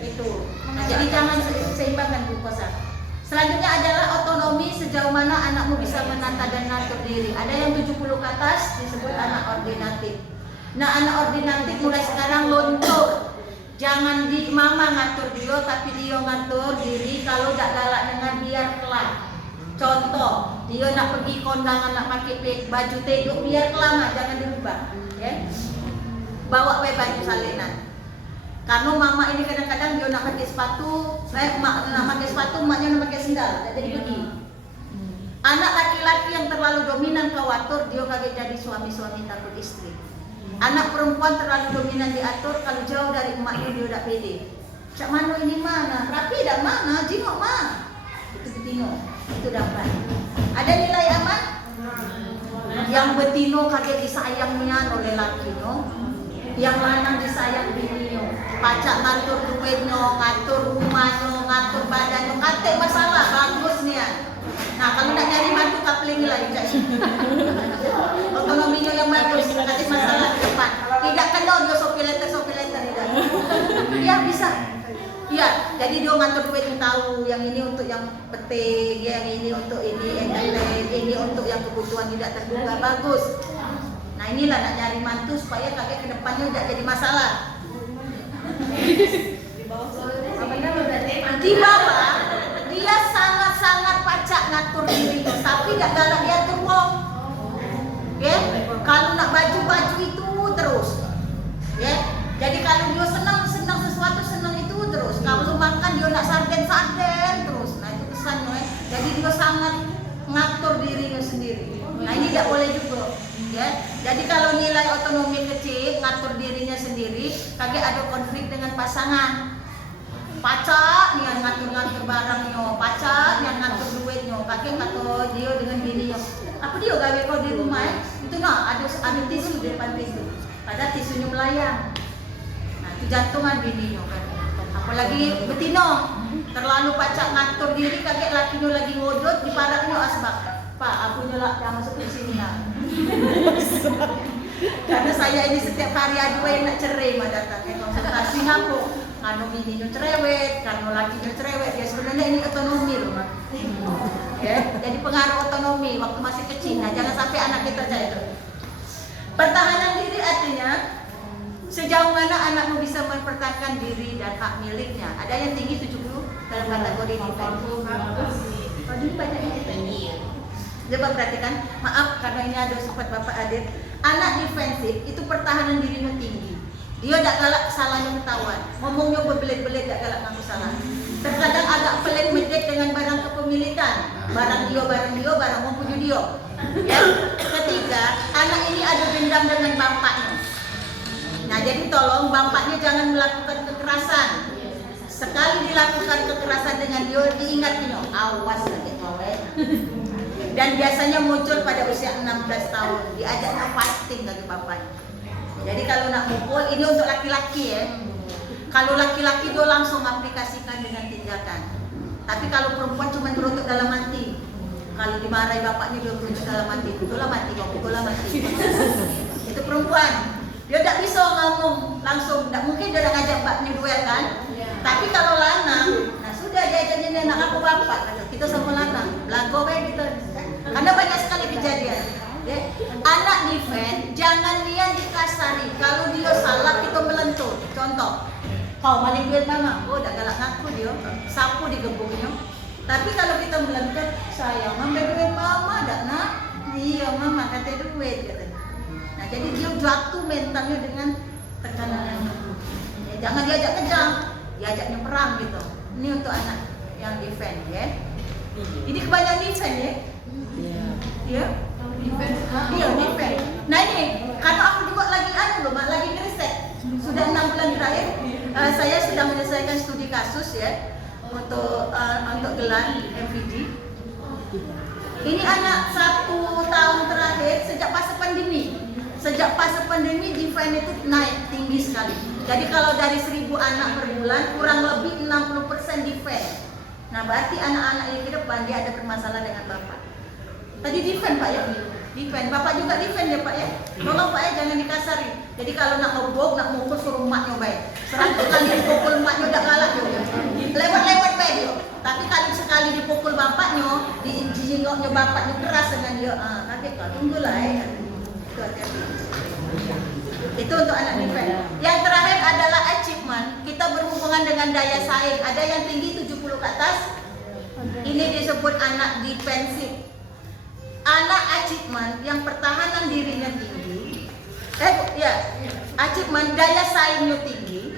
Itu. Nah, jadi jangan seimbangkan glukosa. Selanjutnya adalah otonomi, sejauh mana anakmu bisa menata dan ngatur diri. Ada yang 70 ke atas disebut anak ordinatif. Nah, anak ordinatif mulai sekarang lontor. Jangan di mama ngatur dia, tapi dia ngatur diri. Kalau tak galak dengan biar kelah. Contoh, dia nak pergi kondangan, nak pakai baju teduk, biar kelah, jangan dirubah. Ya? Bawa baju salinan. Karena mama ini kadang-kadang dia nak pakai sepatu, mak nak pakai sepatu, maknya nak pakai sendal, jadi pergi. Anak laki-laki yang terlalu dominan khawatir, dia kaget jadi suami-suami takut istri. Anak perempuan terlalu dominan diatur, kalau jauh dari emaknya dia tak pede. Cak mana ini mana? Rapi dah mana? Jingok mah. Itu betino, itu dapat. Ada nilai aman? Yang betino kaget disayangnya oleh lakinya, yang lanang disayang bininya. Pacak ngatur duitnya, ngatur rumahnya, ngatur badannya, kate masalah bagus nih ya. Nah kalau nak nyari mantu kapling lah Cak. Otonominya yang bagus, kate masalah di depan. Tidak kenal dia sopileter tidak. Iya bisa. Iya, jadi dia ngatur duitnya tahu yang ini untuk yang petik, yang ini untuk ini, ini untuk yang kebutuhan tidak terduga bagus. Nah inilah nak nyari mantu supaya kakek kedepannya tidak jadi masalah. Di bawah dia sangat-sangat pacak ngatur dirinya, tapi tidak galak dia wong. Ya, kalau nak baju itu terus. Ya, jadi kalau dia senang sesuatu senang itu terus. Kalau makan dia nak sarden terus. Nah itu kesannya. Jadi dia sangat ngatur dirinya sendiri. Nah ini tidak boleh juga. Ya, jadi kalau nilai otonomi kecil, ngatur dirinya sendiri, kakek ada konflik dengan pasangan. Pacak yang ngatur-ngatur barangnya, pacak yang ngatur duitnya, kakek ngatur dia dengan bininya. Apa dia gawe kau di rumah? Itu nah ada tisu di depan tisu. Padahal tisunya melayang. Nah itu jantungan bininya kan. Apalagi betino, terlalu pacak ngatur diri, kakek lakinya lagi ngodot di paraknya asbak. Pak, aku nyelak yang masuk di sini lah. Karena saya ini setiap hari ada yang nak cerai mah datang konsultasi aku. Karena bininya cerewet, karena lakinya cerewet. Ya sebenarnya ini otonomi loh, Mak. Ya, jadi pengaruh otonomi waktu masih kecil. Nah, jangan sampai anak kita itu. Pertahanan diri artinya sejauh mana anakmu bisa mempertahankan diri dan hak miliknya. Ada yang tinggi 70 dalam kategori defense. Oh, ini banyak ini. Coba perhatikan, maaf karena ini ada sempat Bapak Adit. Anak defensif itu pertahanan dirinya tinggi. Dia tak galak salahnya ketahuan. Ngomongnya berbelit-belit tak galak ngaku salah. Terkadang agak pelit medit dengan barang kepemilikan. Barang dia, barang mau punya dia. Ya. Ketiga, anak ini ada dendam dengan bapaknya. Nah, jadi tolong bapaknya jangan melakukan kekerasan. Sekali dilakukan kekerasan dengan dia, diingat ini, awas lagi ngawet. Dan biasanya muncul pada usia 16 tahun. Diajaknya fasting dari bapaknya. Jadi kalau nak mukul, ini untuk laki-laki ya. Kalau laki-laki dia langsung aplikasikan dengan tindakan. Tapi kalau perempuan cuma berutuk dalam hati. Kalau dimarahi bapaknya dia berutuk dalam hati. Pukullah mati, kau pukullah mati. Itu perempuan. Dia tak bisa ngomong langsung. Tak mungkin dia nak ngajak bapaknya duel kan. Tapi kalau lanang, nah sudah dia ajaknya nak aku bapak. Kita sama lanang. Belago baik kita. Karena banyak sekali kejadian. Ya. Anak defend, jangan dia dikasari. Kalau dia salah kita melentut. Contoh, kau maling duit mama, oh dah galak ngaku dia, sapu digebuknya. Tapi kalau kita melentut, sayang, ambil duit mama, dak nak? Iya mama kata duit kata. Nah jadi dia jatuh mentalnya dengan tekanan yang lebih. Ya, jangan diajak kejam, diajaknya perang gitu. Ini untuk anak yang defend ya. Ini kebanyakan defend ya. Iya. Iya, defend. Nah ini, karena aku juga lagi lagi ngeriset. Sudah 6 bulan terakhir, saya sedang menyelesaikan studi kasus ya untuk gelar MVD. Ini anak 1 tahun terakhir sejak fase pandemi. Sejak fase pandemi defend itu naik tinggi sekali. Jadi kalau dari 1000 anak per bulan kurang lebih 60% defend. Nah berarti anak-anak ini ke depan dia ada permasalahan dengan bapak. Tadi defend Pak ya? Defend. Bapak juga defend ya Pak ya? Tolong Pak ya jangan dikasari. Jadi kalau nak ngebok, nak mukul suruh emaknya baik. 100 kali dipukul emaknya udah kalah juga. Lewat-lewat baik dia. Tapi kalau sekali dipukul bapaknya, dijingoknya bapaknya keras dengan dia. Kaget Pak, tunggulah ya. Itu hati-hati. Itu untuk anak defend. Yang terakhir adalah achievement. Kita berhubungan dengan daya saing. Ada yang tinggi 70 ke atas. Ini disebut anak defensif. Anak achievement yang pertahanan dirinya tinggi, achievement daya saingnya tinggi.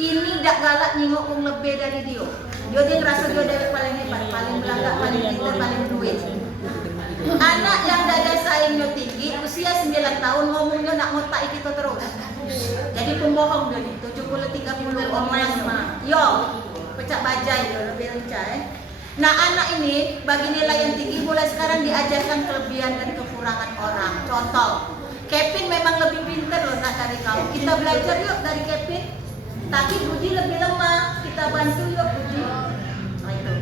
Ini dak galak nyingok wong lebih dari dia. Dia ngerasa dia dari paling hebat, paling belagak, paling pintar, paling duit. Anak yang daya saingnya tinggi, usia 9 tahun ngomongnya nak ngotak kita terus. Jadi pembohong dia 70-30 orang mah. Yo, pecah bajai dia lebih lincah. Nah anak ini bagi nilai yang tinggi mulai sekarang diajarkan kelebihan dan kekurangan orang. Contoh, Kevin memang lebih pintar loh dari kamu. Kita belajar yuk dari Kevin. Tapi Budi lebih lemah. Kita bantu yuk Budi. Nah itu.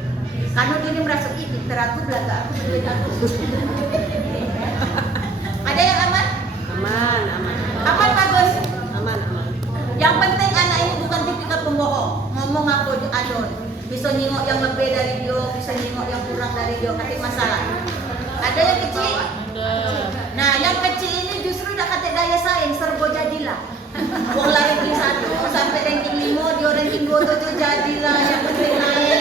Karena dia merasa pintar aku belaga aku berduit aku. Ada yang aman? Aman. Aman bagus. Aman. Yang penting anak ini bukan tipikal pembohong. Ngomong aku adon. Bisa nyingok yang lebih dari dia, bisa nyingok yang kurang dari dia, kata masalah. Ada yang kecil? Nah, yang kecil ini justru udah kata daya saing, serbo jadilah. Wong lari beli 1 sampai ranking 5, dia ranking 2 tuh jadilah, yang penting naik.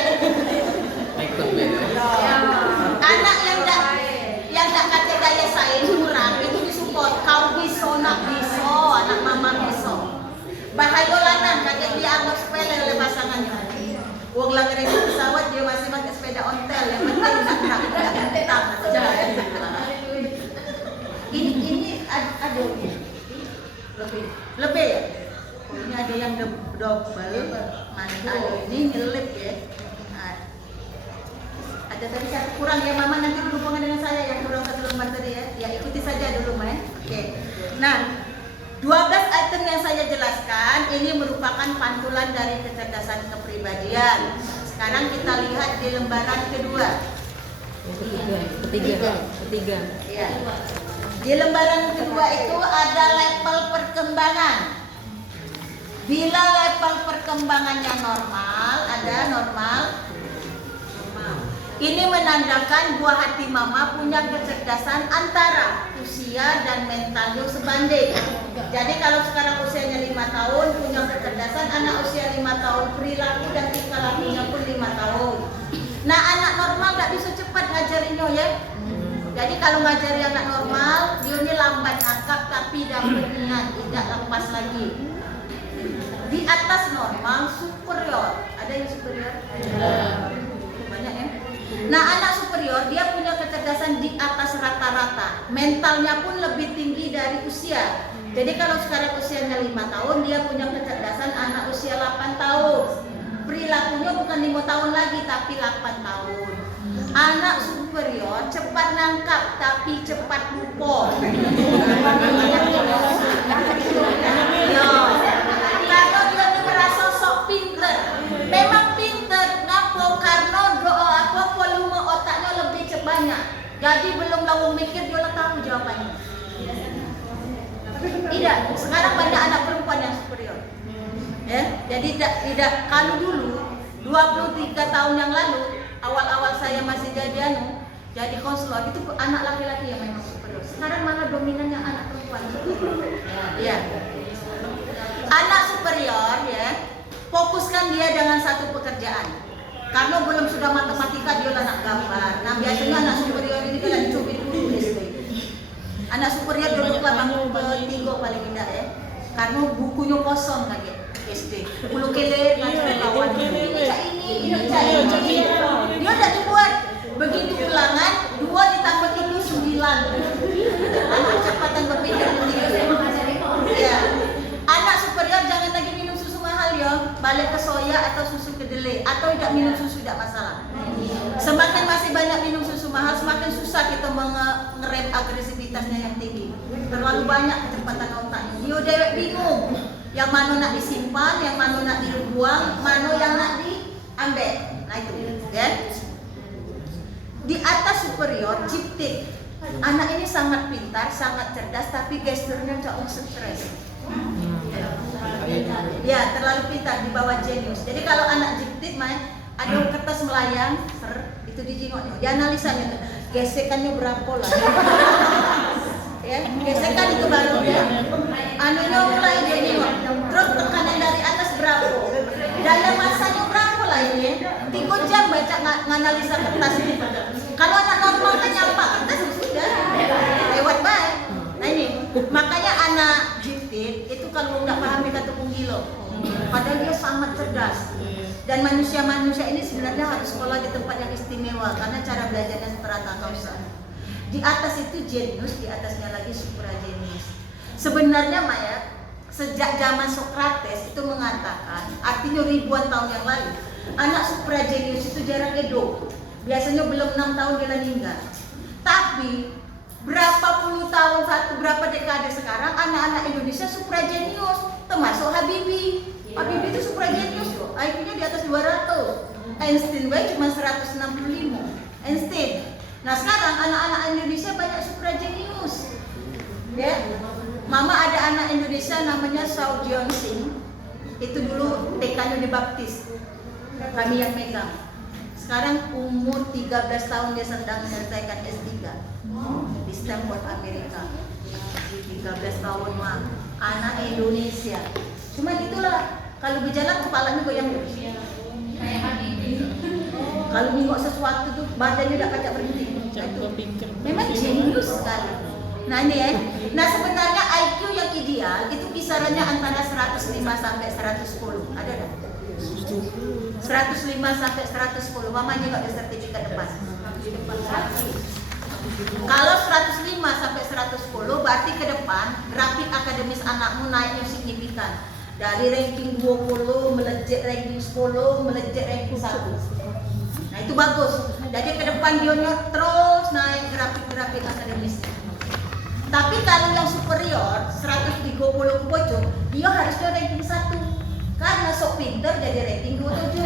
Anak yang tak kata daya saing kurang itu disupport. Kau bisa, nak bisa, anak mama bisa. Bahaya lanang, kaget dianggap sepele oleh pasangannya. Wong lagi naik pesawat dia masih pakai sepeda ontel yang penting nak jalan. Ini ada lebih ya. Ini ada yang double, mana ini nyelip ya. Ada tadi satu kurang ya mama nanti berhubungan dengan saya yang kurang 1 lembar tadi ya. Ya ikuti saja dulu main. Oke. Nah. 12 item yang saya jelaskan ini merupakan pantulan dari kecerdasan kepribadian. Sekarang kita lihat di lembaran kedua. Ketiga. Ya. Di lembaran kedua itu ada level perkembangan. Bila level perkembangannya normal, ada normal. Ini menandakan buah hati mama punya kecerdasan antara usia dan mentalnya sebanding. Jadi kalau sekarang usianya 5 tahun, punya kecerdasan, anak usia 5 tahun, perilaku dan tingkah lakunya pun 5 tahun. Nah, anak normal gak bisa cepat ngajarinnya ya. Jadi kalau ngajari anak normal, dia ini lambat nangkap tapi dapat niat, tidak lepas lagi. Di atas normal, superior. Ada yang superior? Banyak ya. Nah, anak superior dia punya kecerdasan di atas rata-rata. Mentalnya pun lebih tinggi dari usia. Jadi kalau sekarang usianya 5 tahun, dia punya kecerdasan anak usia 8 tahun. Perilakunya bukan 5 tahun lagi, tapi 8 tahun. Anak superior cepat nangkap, tapi cepat lupa. Ya. Kalau dia merasa sok pinter, memang pinter. Ngapa? Karena volume otaknya lebih banyak. Jadi belum lawang mikir dia udah tahu jawabannya. Tidak, sekarang banyak anak perempuan yang superior. Ya, jadi tidak kalau dulu 23 tahun yang lalu awal-awal saya masih jadi konselor itu anak laki-laki yang memang superior. Sekarang malah dominannya anak perempuan. Ya. Anak superior ya, fokuskan dia dengan satu pekerjaan. Karena belum sudah matematika dia anak gambar. Nah biasanya anak superior ini kan dicubit dulu SD. Anak superior dulu bangku ketiga paling indah ya. Karena bukunya kosong lagi SD. Bulu keler ngajar kawan. Ini cak ini. Dia udah dibuat. Begitu ulangan 2 ditambah 3 9. Anak kecepatan berpikir ya. Anak superior jangan lagi minum susu mahal ya. Balik ke soya atau susu kedelai atau tidak minum susu tidak masalah. Semakin masih banyak minum susu mahal, semakin susah kita mengerem agresivitasnya yang tinggi. Terlalu banyak kecepatan otaknya. Dia dewek bingung. Yang mana nak disimpan, yang mana nak dibuang, mana yang nak diambil. Nah itu, ya. Di atas superior, jiptik. Anak ini sangat pintar, sangat cerdas, tapi gesturnya jauh stres. Ya, terlalu pintar di bawah jenius. Jadi kalau anak jiptik main, ada kertas melayang, itu dijingoknya, dianalisanya tuh, gesekannya berapa lah. Ya, gesekan itu baru ya. Anunya mulai dia jingok. Terus tekanan dari atas berapa? Dalam masanya berapa lah ini? 3 jam baca nganalisa kertas ini. Kalau anak normal kan nyampak kertas sudah lewat baik. Nah ini, makanya anak jiptik itu kalau nggak pahami kata punggilo. Padahal dia sangat cerdas. Dan manusia-manusia ini sebenarnya harus sekolah di tempat yang istimewa karena cara belajarnya strata kausa. Di atas itu jenius, di atasnya lagi suprajenius. Sebenarnya Maya, sejak zaman Socrates itu mengatakan, artinya ribuan tahun yang lalu, anak suprajenius itu jarang hidup. Biasanya belum 6 tahun dia meninggal. Tapi berapa puluh tahun, berapa dekade sekarang anak-anak Indonesia suprajenius, termasuk Habibie. Habibie itu suprajenius loh, IQ-nya di atas 200. Einstein cuma 165. Einstein. Nah sekarang anak-anak Indonesia banyak suprajenius. Ya, Mama ada anak Indonesia namanya Sao Jion Sing. Itu dulu TK-nya dibaptis. Kami yang megang. Sekarang umur 13 tahun dia sedang menyelesaikan S3 di Stanford Amerika. 13 tahun mah, anak Indonesia. Cuma gitulah, kalau berjalan kepalanya goyang terus. Kalau nengok sesuatu tuh badannya udah pacak berhenti. Memang jenius sekali. Nah ini ya. Nah sebenarnya IQ yang ideal itu kisarannya antara 105 sampai 110. Ada enggak? 105 sampai 110. Mama nengok di sertifikat depan. Kalau 105 sampai 110 berarti ke depan grafik akademis anakmu naiknya signifikan. Dari ranking 20 melejit ranking 10, melejit ranking 1. Nah itu bagus. Jadi ke depan dia terus naik grafik-grafik akademisnya. Tapi kalau yang superior 130 ke bocor, dia harusnya ranking 1. Karena sok pinter jadi ranking 27.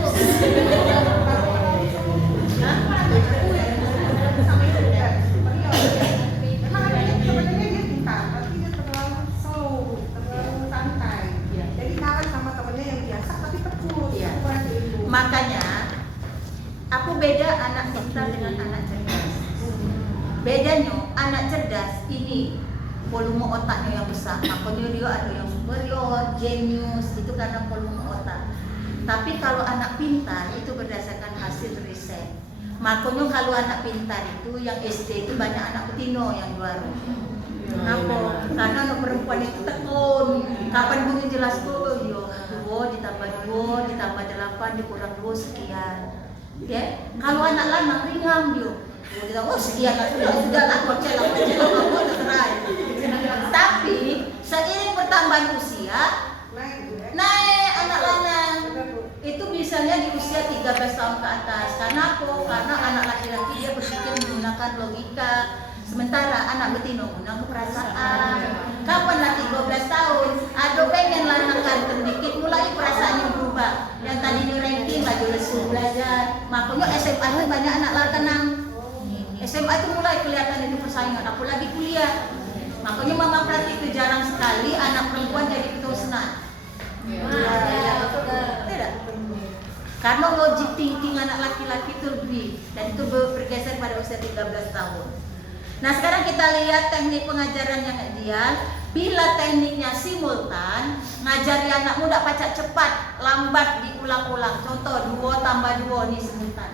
Makanya aku beda beda anak pintar dengan anak cerdas. Bedanya anak cerdas ini volume otaknya yang besar, makanya dia ada yang superior, genius, itu karena volume otak. Tapi kalau anak pintar itu berdasarkan hasil riset. Makanya kalau anak pintar itu yang SD itu banyak anak betino yang luar. Kenapa? Karena anak perempuan itu tekun. Kapan guru jelas dulu, yo 2 ditambah 2 ditambah 8 dikurang 2 sekian. Ya, kalau anak lanang ringan dia. Dia oh sekian lah sudah tak kocel terserah. Tapi seiring pertambahan usia naik anak lanang itu biasanya di usia 13 tahun ke atas. Karena apa? Karena anak laki-laki dia berpikir menggunakan logika, sementara anak betina menggunakan perasaan. Kapan nanti 12 tahun, ada pengen lanang ganteng dikit, mulai perasaannya berubah. Yang tadi di ranking lagi lesu belajar. Makanya SMA itu banyak anak lanang. SMA itu mulai kelihatan itu persaingan, apalagi kuliah. Makanya mama perhati jarang sekali anak perempuan jadi ketua senat. Tidak. Karena logik thinking anak laki-laki itu lebih, dan itu bergeser pada usia 13 tahun. Nah sekarang kita lihat teknik pengajaran yang ideal. Bila tekniknya simultan, ngajari anak muda pacak cepat, lambat diulang-ulang. Contoh 2 tambah 2 ini simultan.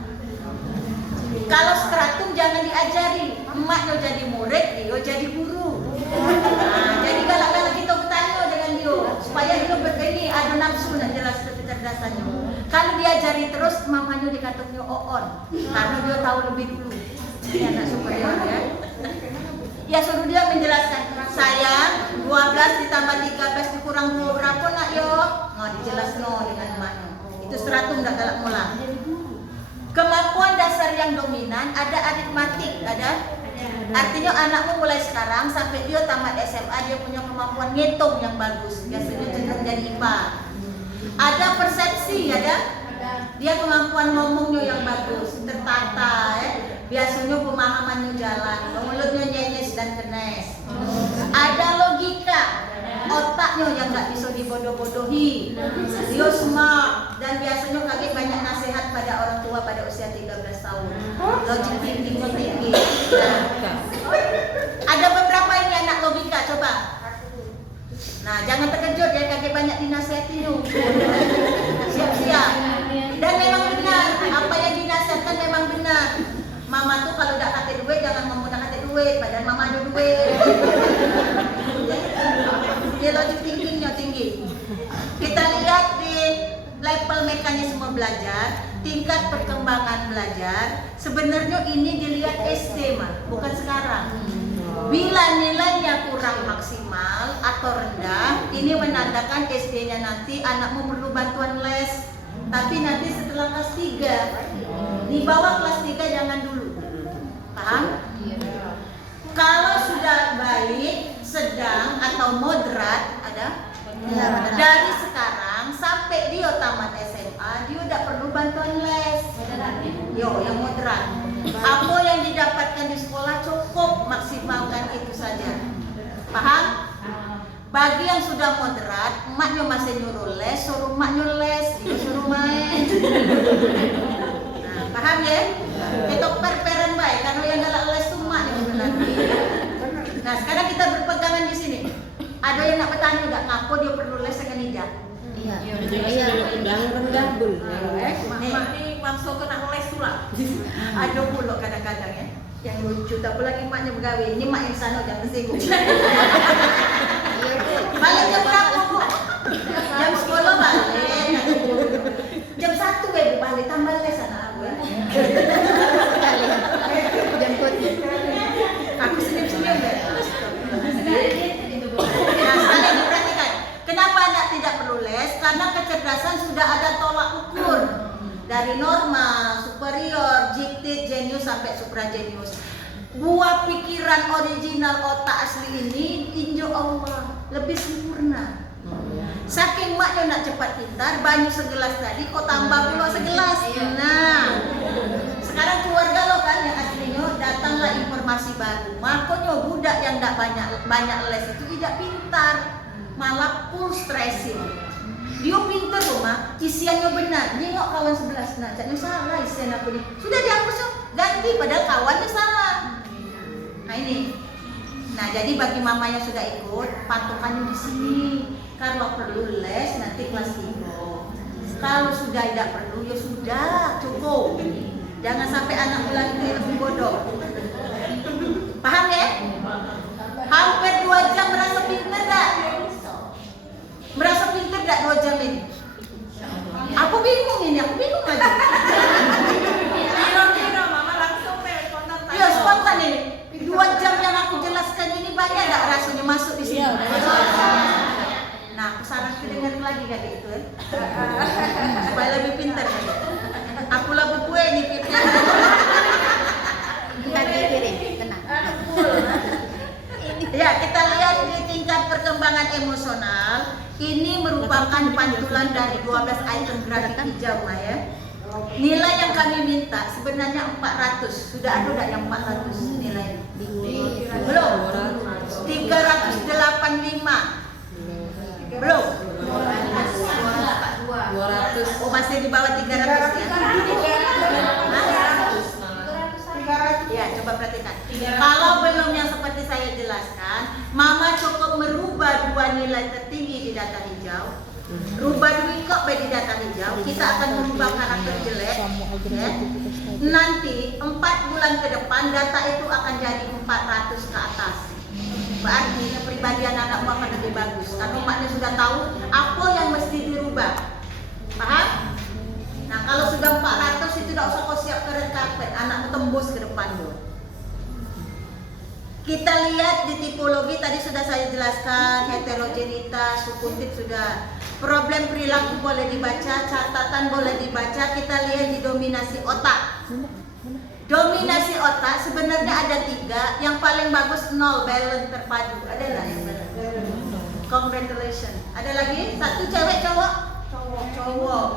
Kalau stratum jangan diajari, emaknya jadi murid, dia jadi guru. Nah, jadi galak-galak kita bertanya dengan dia, supaya dia begini ada nafsu dan jelas kecerdasannya. Kalau diajari terus, mamanya dikatakan on, karena dia tahu lebih dulu. Ini anak superior ya. Ya suruh dia menjelaskan, sayang 12 ditambah 13 dikurang 2 berapa nak yo? Nah dijelaskan dengan emaknya. Itu stratum dah galak mula. Kemampuan dasar yang dominan ada aritmatik, ada. Artinya anakmu mulai sekarang sampai dia tamat SMA dia punya kemampuan ngitung yang bagus, biasanya cenderung jadi IPA. Ada persepsi, ada. Dia kemampuan ngomongnya yang bagus, tertata, biasanya pemahamannya jalan, mulutnya nyenyes dan kenes. Ada logika, otaknya yang nggak bisa dibodoh-bodohi. Dia smart dan biasanya kaget banyak nasihat pada orang tua pada usia 13 tahun. Logic thinking tinggi. Nah, ada beberapa ini anak logika, coba. Nah, jangan terkejut ya kaget banyak dinasihati lu. Siap-siap. Dan memang benar, apa yang dinasihatkan memang benar. Mama tuh kalau udah kata duit jangan menggunakan kata duit, padahal mama ada duit. Dia logic thinkingnya tinggi. Kita lihat di level mekanisme belajar, tingkat perkembangan belajar. Sebenarnya ini dilihat SD mah, bukan sekarang. Bila nilainya kurang maksimal atau rendah, ini menandakan SD-nya nanti anakmu perlu bantuan les. Tapi nanti setelah kelas 3, di bawah kelas 3 jangan dulu. Paham? Kalau sudah baik, sedang atau moderat, ada? Dari sekarang sampai dia tamat SMA, dia tidak perlu bantuan les. Yo, yang moderat. Apa yang didapatkan di sekolah cukup, maksimalkan itu saja. Paham? Bagi yang sudah moderat, emaknya masih nyuruh les, suruh emaknya les, dia suruh main. Nah, paham ya? Kita perperan baik, karena yang galak les itu emaknya sebenarnya. Nah, sekarang kita berpegangan di sini. Ada yang nak bertanya enggak ngaku dia perlu les dengan ijazah? Iya. Iya. Rendah bul. Mak ni maksud kena les tu lah. Ada pula kadang-kadang ya. Yang lucu tak pula lagi maknya bergawe. Ini mak yang sana jangan singgung. Balik jam berapa bu? Jam 10 balik. Jam 1 bu balik tambah les anak aku ya. Jemput. Aku senyum-senyum ya. Nah, sekali diperhatikan. Kenapa anak tidak perlu les? Karena kecerdasan sudah ada tolak ukur. Dari normal, superior, gifted, genius sampai supragenius. Buah pikiran original otak asli ini injo Allah lebih sempurna. Saking maknya nak cepat pintar, banyak segelas tadi kok tambah pula segelas. Nah, sekarang keluarga lo kan yang aslinya datanglah informasi baru. Makanya budak yang tak banyak les itu tidak pintar, malah full stressing. Dia pintar loh mak, isi isiannya benar. Nengok kawan sebelah sana, caknya salah isian aku nih. Sudah dihapus yuk, ganti padahal kawannya salah. Nah ini. Nah jadi bagi mama yang sudah ikut, patokannya di sini. Kalau perlu les nanti kelas 3. Kalau sudah tidak perlu ya sudah cukup. Jangan sampai anak ulang itu lebih bodoh. Paham ya? Hampir 2 jam merasa pintar tak? Merasa pintar tak 2 jam ini? Aku bingung ini, aku bingung aja. Kira-kira mama langsung spontan tanya. Iya spontan ini. 2 jam yang aku jelaskan ini banyak tak rasanya masuk di sini? Nah aku sarankan dengar lagi kali itu supaya lebih pintar kan? Akulah buku ini pintar. Nanti kirim, tenang. Ya, kita lihat di tingkat perkembangan emosional. Ini merupakan pantulan dari 12 item grafik hijau, ya. Nilai yang kami minta sebenarnya 400. Sudah ada enggak yang 400 nilai? Belum. 385. Belum. 200. Oh, masih di bawah 300 ya? Ya, coba perhatikan. Kalau belum yang seperti saya jelaskan, Mama cukup merubah 2 nilai tertinggi di data hijau, rubah 2 kok di data hijau. Kita akan merubah karakter jelek. Ya. Nanti 4 bulan ke depan data itu akan jadi 400 ke atas. Berarti kepribadian anakmu akan lebih bagus karena maknya sudah tahu apa yang mesti dirubah. Paham? Nah kalau sudah 400 itu tidak usah kau siap keren karpet, anakmu tembus ke depan dulu. Kita lihat di tipologi tadi sudah saya jelaskan, heterogenitas, sukuntif sudah. Problem perilaku boleh dibaca, catatan boleh dibaca. Kita lihat di dominasi otak. Dominasi otak sebenarnya ada 3. Yang paling bagus 0, balance terpadu. Ada nggak yang balance? Congratulations. Ada lagi? 1 cewek cowok? Cowok.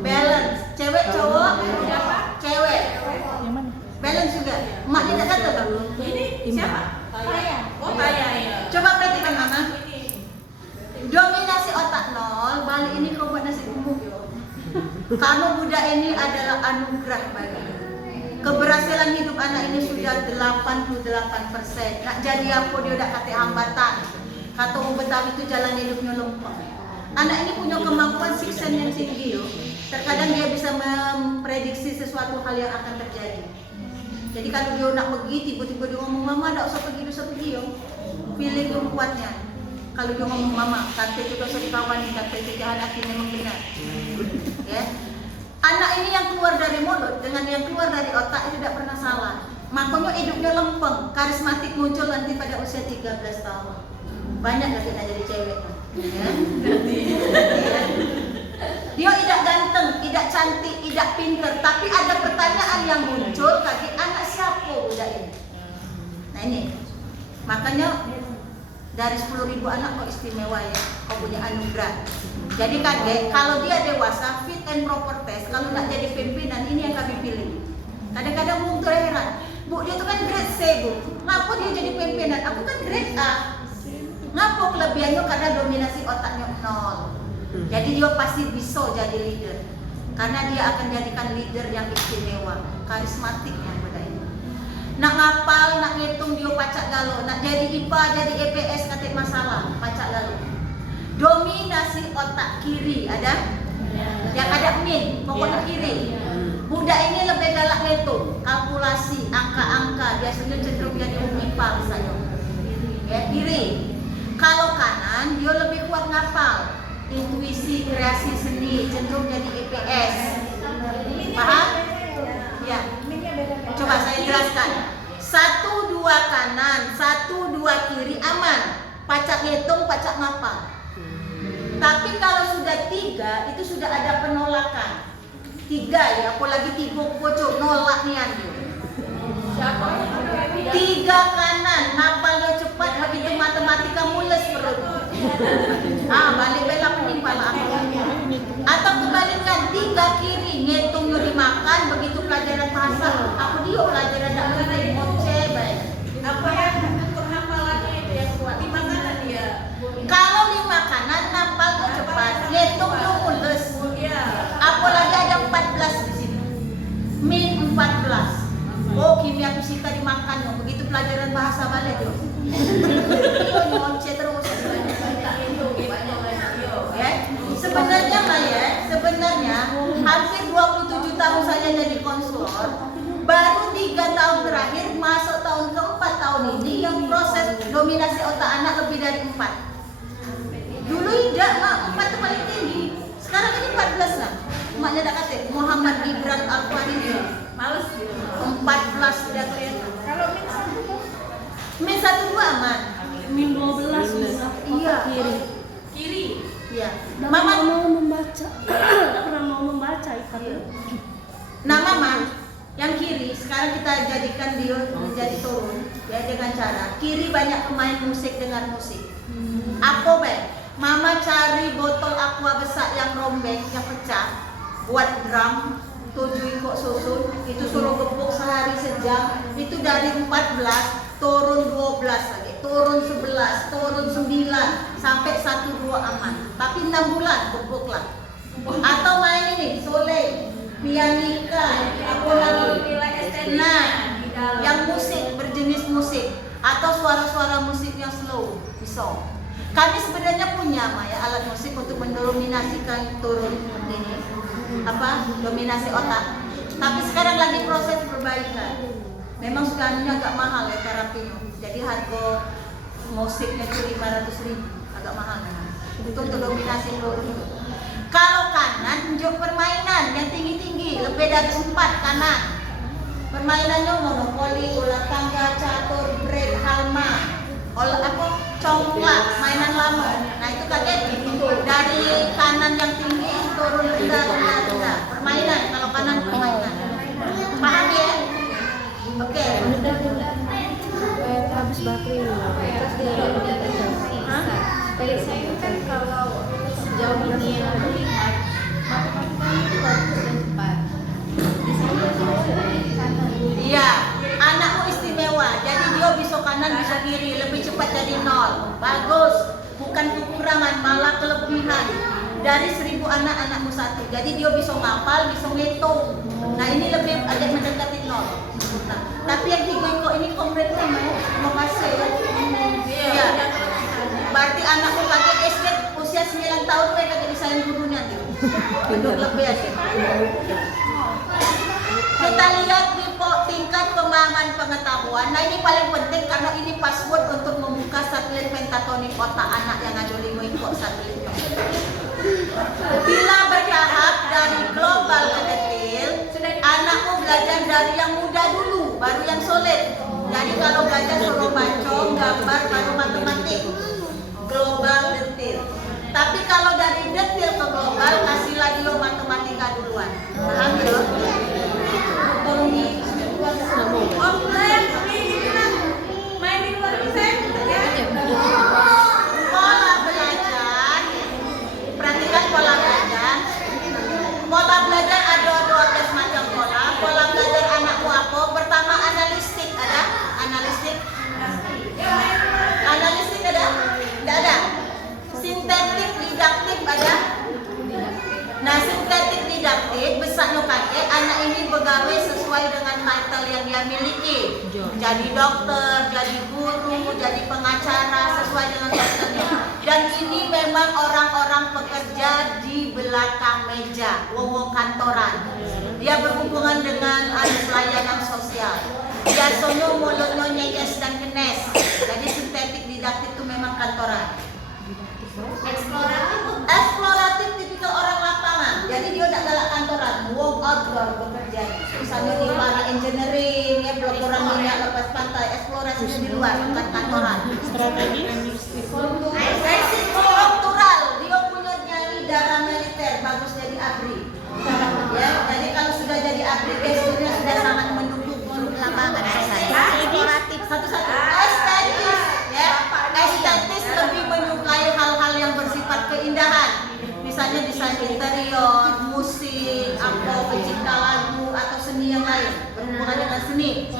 Balance. Cewek cowok? Cewek. Yang mana? Balance juga. Emaknya tidak kata kan? Ini siapa? Saya. Oh, Taya ya. Coba perhatikan mama. Dominasi otak 0, balik ini kau buat nasi bumbu. Kamu budak ini adalah anugerah bagi. Keberhasilan hidup anak ini sudah 88%. Nak jadi apa dia udah kata hambatan. Kata orang Betawi itu jalan hidupnya lempeng. Anak ini punya kemampuan siksen yang tinggi yo. Terkadang dia bisa memprediksi sesuatu hal yang akan terjadi. Jadi kalau dia nak pergi, tiba-tiba dia ngomong mama, tak usah pergi yo. Pilih perempuannya. Kalau dia ngomong mama, kata itu dosa kawan, kata itu jahat hati memang benar. Ya. Anak ini yang keluar dari mulut dengan yang keluar dari otak itu tidak pernah salah. Makanya hidupnya lempeng, karismatik muncul nanti pada usia 13 tahun. Banyak gak kita jadi cewek? Ya. Dia tidak ganteng, tidak cantik, tidak pintar, tapi ada pertanyaan yang muncul kaki anak siapa budak ini. Nah ini, makanya dari 10.000 anak kok istimewa ya, kau punya anugerah. Jadi kakek, kalau dia dewasa, fit and proper test, kalau nak jadi pimpinan, ini yang kami pilih. Kadang-kadang Bu heran, Bu dia itu kan grade C Bu, ngapa dia jadi pimpinan? Aku kan grade A. Ngapa kelebihannya? Karena dominasi otaknya 0. Jadi dia pasti bisa jadi leader, karena dia akan jadikan leader yang istimewa, karismatik yang pada ini. Nak ngapal, nak ngitung dia pacak galau, nak jadi IPA, jadi EPS katik masalah, pacak galau. Dominasi otak kiri ada, yang ada min, pokoknya kiri. Budak ini lebih galak ngitung, kalkulasi, angka-angka, biasanya cenderung jadi IPA misalnya. Ya, kiri. Kalau kanan dia lebih kuat ngapal, intuisi, kreasi seni, cenderung jadi EPS. Paham? Ya. Coba saya jelaskan. 1, 2 kanan, 1, 2 kiri aman. Pacak ngitung, pacak ngapal. Tapi kalau sudah 3 itu sudah ada penolakan. 3 ya, apalagi 3 pojok nolak nian. 3 kanan, ngapalnya cepat, begitu matematika mules perut. Balik bela penimpala aku. Atau kebalikan 3 kiri, ngitungnya dimakan, begitu pelajaran bahasa, aku dia pelajaran tak mengerti, ngoceh baik. Apa yang ukur hafalannya itu yang kuat? 5 kanan dia. Kalau 5 kanan, ngapalnya cepat, ngitungnya mules. Iya. suka dimakan no. Begitu pelajaran bahasa Bali tuh. Iyo nyonce terus. Ya, sebenarnya Mbak ya, sebenarnya hampir 27 tahun saya jadi konselor, baru 3 tahun terakhir masuk tahun keempat tahun ini yang proses dominasi otak anak lebih dari 4. Dulu tidak, Mak, 4 itu paling tinggi. Sekarang ini 14 lah. Maknya dah kata Muhammad Gibran Al-Fahri Males gitu. 14 sudah kelihatan. Kalau min 1 satu 2 aman. Min 12 bisa. Iya. Kiri. Iya. Mama Mama, mau membaca. Tidak pernah mau membaca ikat. nah Mama yang kiri sekarang kita jadikan dia menjadi turun ya dengan cara kiri banyak pemain musik dengan musik. Apa baik? Mama cari botol aqua besar yang rombeng, yang pecah, buat drum, 7 ikut susun, itu suruh gepuk sehari sejam, itu dari 14 turun 12 lagi, turun 11, turun 9, sampai 1-2 aman. Tapi 6 bulan gepuk lah. Atau main ini, sole, pianika, apa lagi? Nah, yang musik, berjenis musik, atau suara-suara musik yang slow, bisa. Kami sebenarnya punya Maya alat musik untuk mendominasikan turun ini dominasi otak. Tapi sekarang lagi proses perbaikan. Memang sekarang agak mahal ya terapinya. Jadi harga musiknya itu 500.000, agak mahal memang. Untuk dominasi turun. Kalau kanan tunjuk permainan yang tinggi-tinggi, lebih dari 4 kanan. Permainannya monopoli, ular tangga, catur, break, halma. Congklak, mainan lama. Nah itu kaget dari kanan yang tinggi turun rendah. Permainan, kalau kanan permainan. Paham ya? Oke. Habis baterai terus dia Felix itu kan kalau sejauh ini yang aku lihat matematika itu bagus dan cepat. Di sini sudah di kanan. Iya, anakmu istimewa. Jadi dia bisa kanan bisa kiri, lebih cepat dari 0. Bagus. Bukan kekurangan, malah kelebihan. Dari 1000 anak anakmu 1. Jadi dia bisa ngapal, bisa ngitung. Nah ini lebih agak mendekati 0. Nah, tapi yang 3 kok ini komplain sama ya. Terima kasih ya. Iya. Berarti anakmu pakai SD usia 9 tahun mereka jadi sayang gurunya tuh. Duduk lebih aja. Kita lihat di tingkat pemahaman pengetahuan. Nah ini paling penting karena ini password untuk membuka satelit pentatonik otak anak yang ada 5 ikut satelitnya. Bila bertahap dari global ke detail, anakmu belajar dari yang muda dulu, baru yang solid. Jadi kalau belajar suruh baca, gambar, baru matematik. Global detail. Tapi kalau dari detail ke global, kasihlah dia matematika duluan. Paham ya? Tolong di main di luar bisa ya. Pola belajar, perhatikan pola belajar. Pola belajar ada 12 macam pola. Pola belajar anakmu apa? Pertama analistik ada? Analistik ada? Tidak ada. Sintetik didaktik ada? Nah, sintetik didaktik besarnya kakek anak ini begawe sesuai dengan title yang dia miliki. Jadi dokter, jadi guru, jadi pengacara sesuai dengan title-nya. Dan ini memang orang-orang pekerja di belakang meja, wong kantoran. Dia berhubungan dengan pelayanan sosial. Biasanya mulutnya nyeyes dan kenes. Jadi sintetik didaktik itu memang kantoran. Eksploratif tipikal orang lapangan. Jadi dia tidak galak kantoran, walk outdoor bekerja. Misalnya di para engineering, ya pelaburan minyak lepas pantai, eksplorasinya di luar, bukan kantoran. Strategis. Struktural, dia punya nyali darah militer, bagus jadi ABRI. Ya, jadi kalau sudah jadi ABRI, gesturnya sudah sangat mendukung lapangan. Eksploratif, satu-satu. Estetis, ya. Estetis lebih menyukai hal-hal yang bersifat keindahan. Misalnya desain interior, musik, pencipta lagu atau seni yang lain berhubungan dengan seni.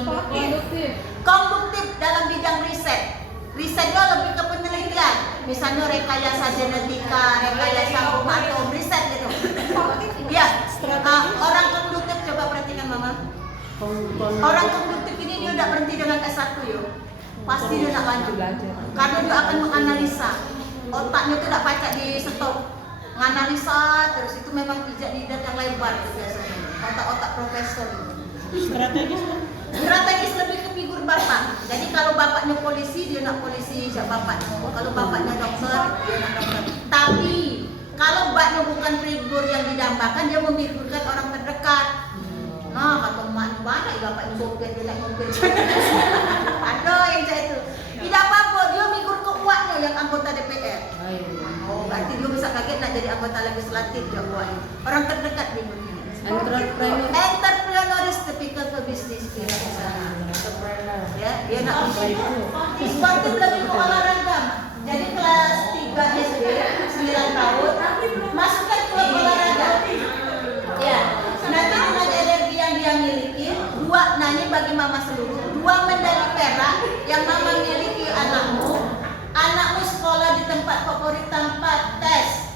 Konduktif dalam bidang riset. Risetnya lebih ke penelitian. Misalnya rekayasa genetika, rekayasa bom atom, riset gitu. Ya, orang konduktif coba perhatikan Mama. Orang kognitif ini dia udah berhenti dengan S1 yo. Pasti dia nak lanjut. Karena dia akan menganalisa. Otaknya tuh tidak pacak di stop. Menganalisa terus itu memang pijak lidah yang lebar biasanya. Otak-otak profesor. Strategis kan? Strategis lebih ke figur bapak. Jadi kalau bapaknya polisi, dia nak polisi siap bapaknya. Kalau bapaknya dokter, dia nak dokter. Tapi kalau bapaknya bukan figur yang didambakan, dia memfigurkan orang terdekat. Nah, kata emak mana bapaknya sopir, dia nak mobil. Ada yang kayak itu. Tidak apa-apa, dia figur kekuatnya yang anggota DPR. Oh, berarti dia bisa kaget nak jadi anggota legislatif dia buat. Orang terdekat di dunia. Entrepreneur is typical ke bisnis dia di sana. Ya, dia nak sportif lebih ke olahraga. Jadi kelas 3 SD 9 tahun masukkan klub olahraga. Ya, nanti dengan energi yang dia miliki, dua nanya bagi mama seluruh, 2 medali perak yang mama miliki anakmu sekolah di tempat favorit tanpa tes.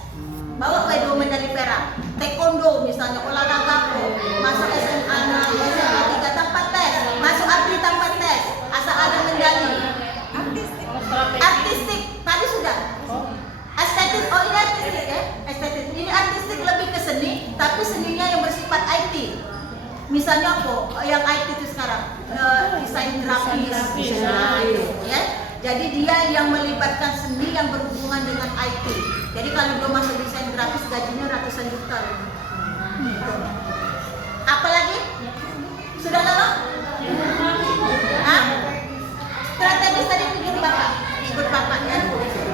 Bawa ke 2 medali perak. Taekwondo misalnya, olahraga masuk SMA 3 tanpa tes, masuk ABRI tanpa tes, asal ada medali. Artistik tadi sudah. Estetik, oh ini artistik ya, estetik. Ini artistik lebih ke seni, tapi seninya yang bersifat IT. Misalnya apa? Yang IT itu sekarang desain grafis, ya. Jadi dia yang melibatkan seni yang berhubungan dengan IT. Jadi kalau dia masuk desain grafis gajinya ratusan juta. Apa lagi? Sudah lama? Hah? Strategis tadi figur bapak ya.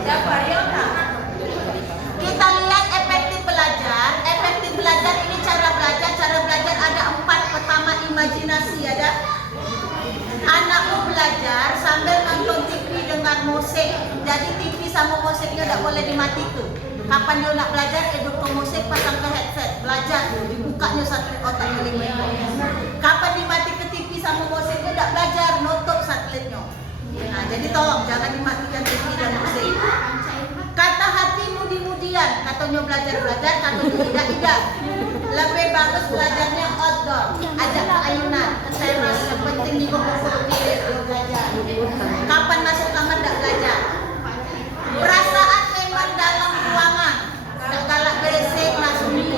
Siapa? Riona. Kita lihat efektif belajar. Efektif belajar ini cara belajar. Cara belajar ada 4. Pertama imajinasi ada. Anakmu belajar sambil nonton TV dengar musik. Jadi TV sama musiknya tidak boleh dimati tuh. Kapan dia nak belajar, hidup ke musik, pasang ke headset, belajar tuh, dibukanya satelit otaknya 5. Kapan dimati ke TV sama musiknya tidak belajar, nutup satelitnya. Nah, jadi tolong jangan dimatikan TV dan musik. Kata hati mudi-mudian, katanya belajar, katanya tidak. Lebih bagus belajarnya outdoor, ajak ke ayunan, ke teras, yang penting di kumpul belajar. Kapan masuk kamar tidak belajar. Perasaan memang dalam ruangan, tak galak beresik, nasumi,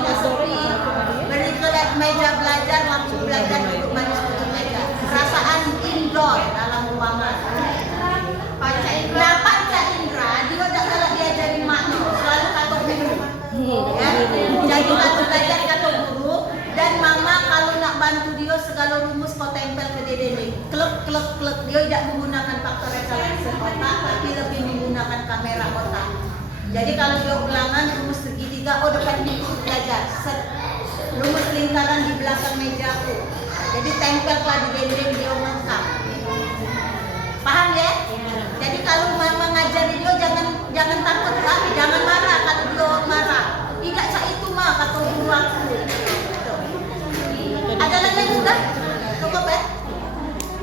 beri ke meja belajar, lampu belajar, duduk manis ujung meja. Perasaan indoor dalam ruangan. Nah, panca indra, dia tak galak diajarin makna, selalu kata guru. Ya, jadi kalau belajar kata guru, dan mama kalau nak bantu dia segala rumus kau tempel ke dinding. Klek, dia tidak menggunakan faktor resolusi otak, tapi lebih menggunakan kamera otak. Jadi kalau dia ulangan rumus segitiga, oh depan pintu belajar. Rumus lingkaran di belakang mejaku. Jadi tempellah di dinding dia lengkap. Paham ya? Jadi kalau mama ngajari dia jangan takut Pak, jangan marah kalau dia marah. Tidak cak itu mah kata guru aku. Ada lagi yang sudah? Cukup ya?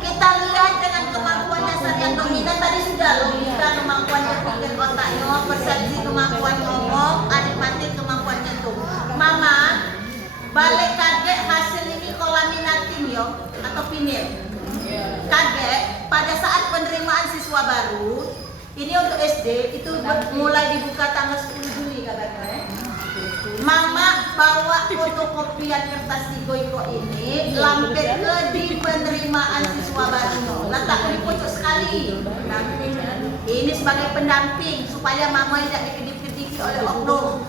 Kita lihat dengan kemampuan dasar yang dominan tadi sudah logika, kemampuan berpikir otaknya, persepsi, kemampuan ngomong, aritmatik, kemampuan nyentuh. Mama, balik kaget hasil ini kolaminatin yo atau pinil. Kaget pada saat penerimaan siswa baru ini untuk SD itu mulai dibuka tanggal 10 Juli kabarnya. Mama bawa fotokopian kertas Tigoiko ini lampir ke di penerimaan siswa baru, letak di pojok sekali. Ini sebagai pendamping supaya mama tidak dikedip-kedipi oleh oknum.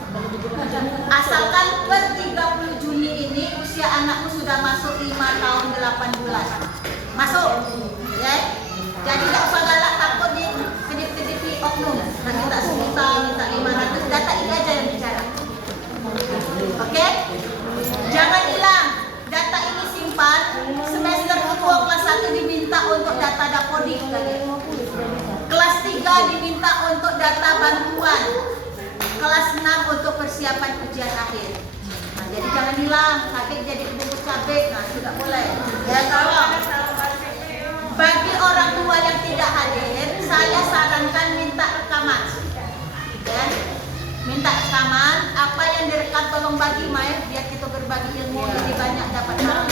Asalkan per 30 Juni ini usia anakmu sudah masuk 5 tahun 8 bulan. Masuk, ya. Jadi tak usah galak takut di kedip-kedipi oknum. Nak minta 10 tahun, minta 500, data ini aja yang bicara. Oke? Jangan hilang. Data ini simpan. Semester 2 kelas 1 diminta untuk data dapodik. Kelas 3 diminta untuk data bantuan. Kelas 6 untuk persiapan ujian akhir. Nah, jadi jangan hilang. Kaget jadi bungkus cabai. Nah, tidak boleh. Ya, tolong. Bagi orang tua yang tidak hadir, saya sarankan minta rekaman. Ya. Minta rekaman, apa yang direkam tolong bagi Mai, biar kita berbagi ilmu, jadi banyak dapat hal.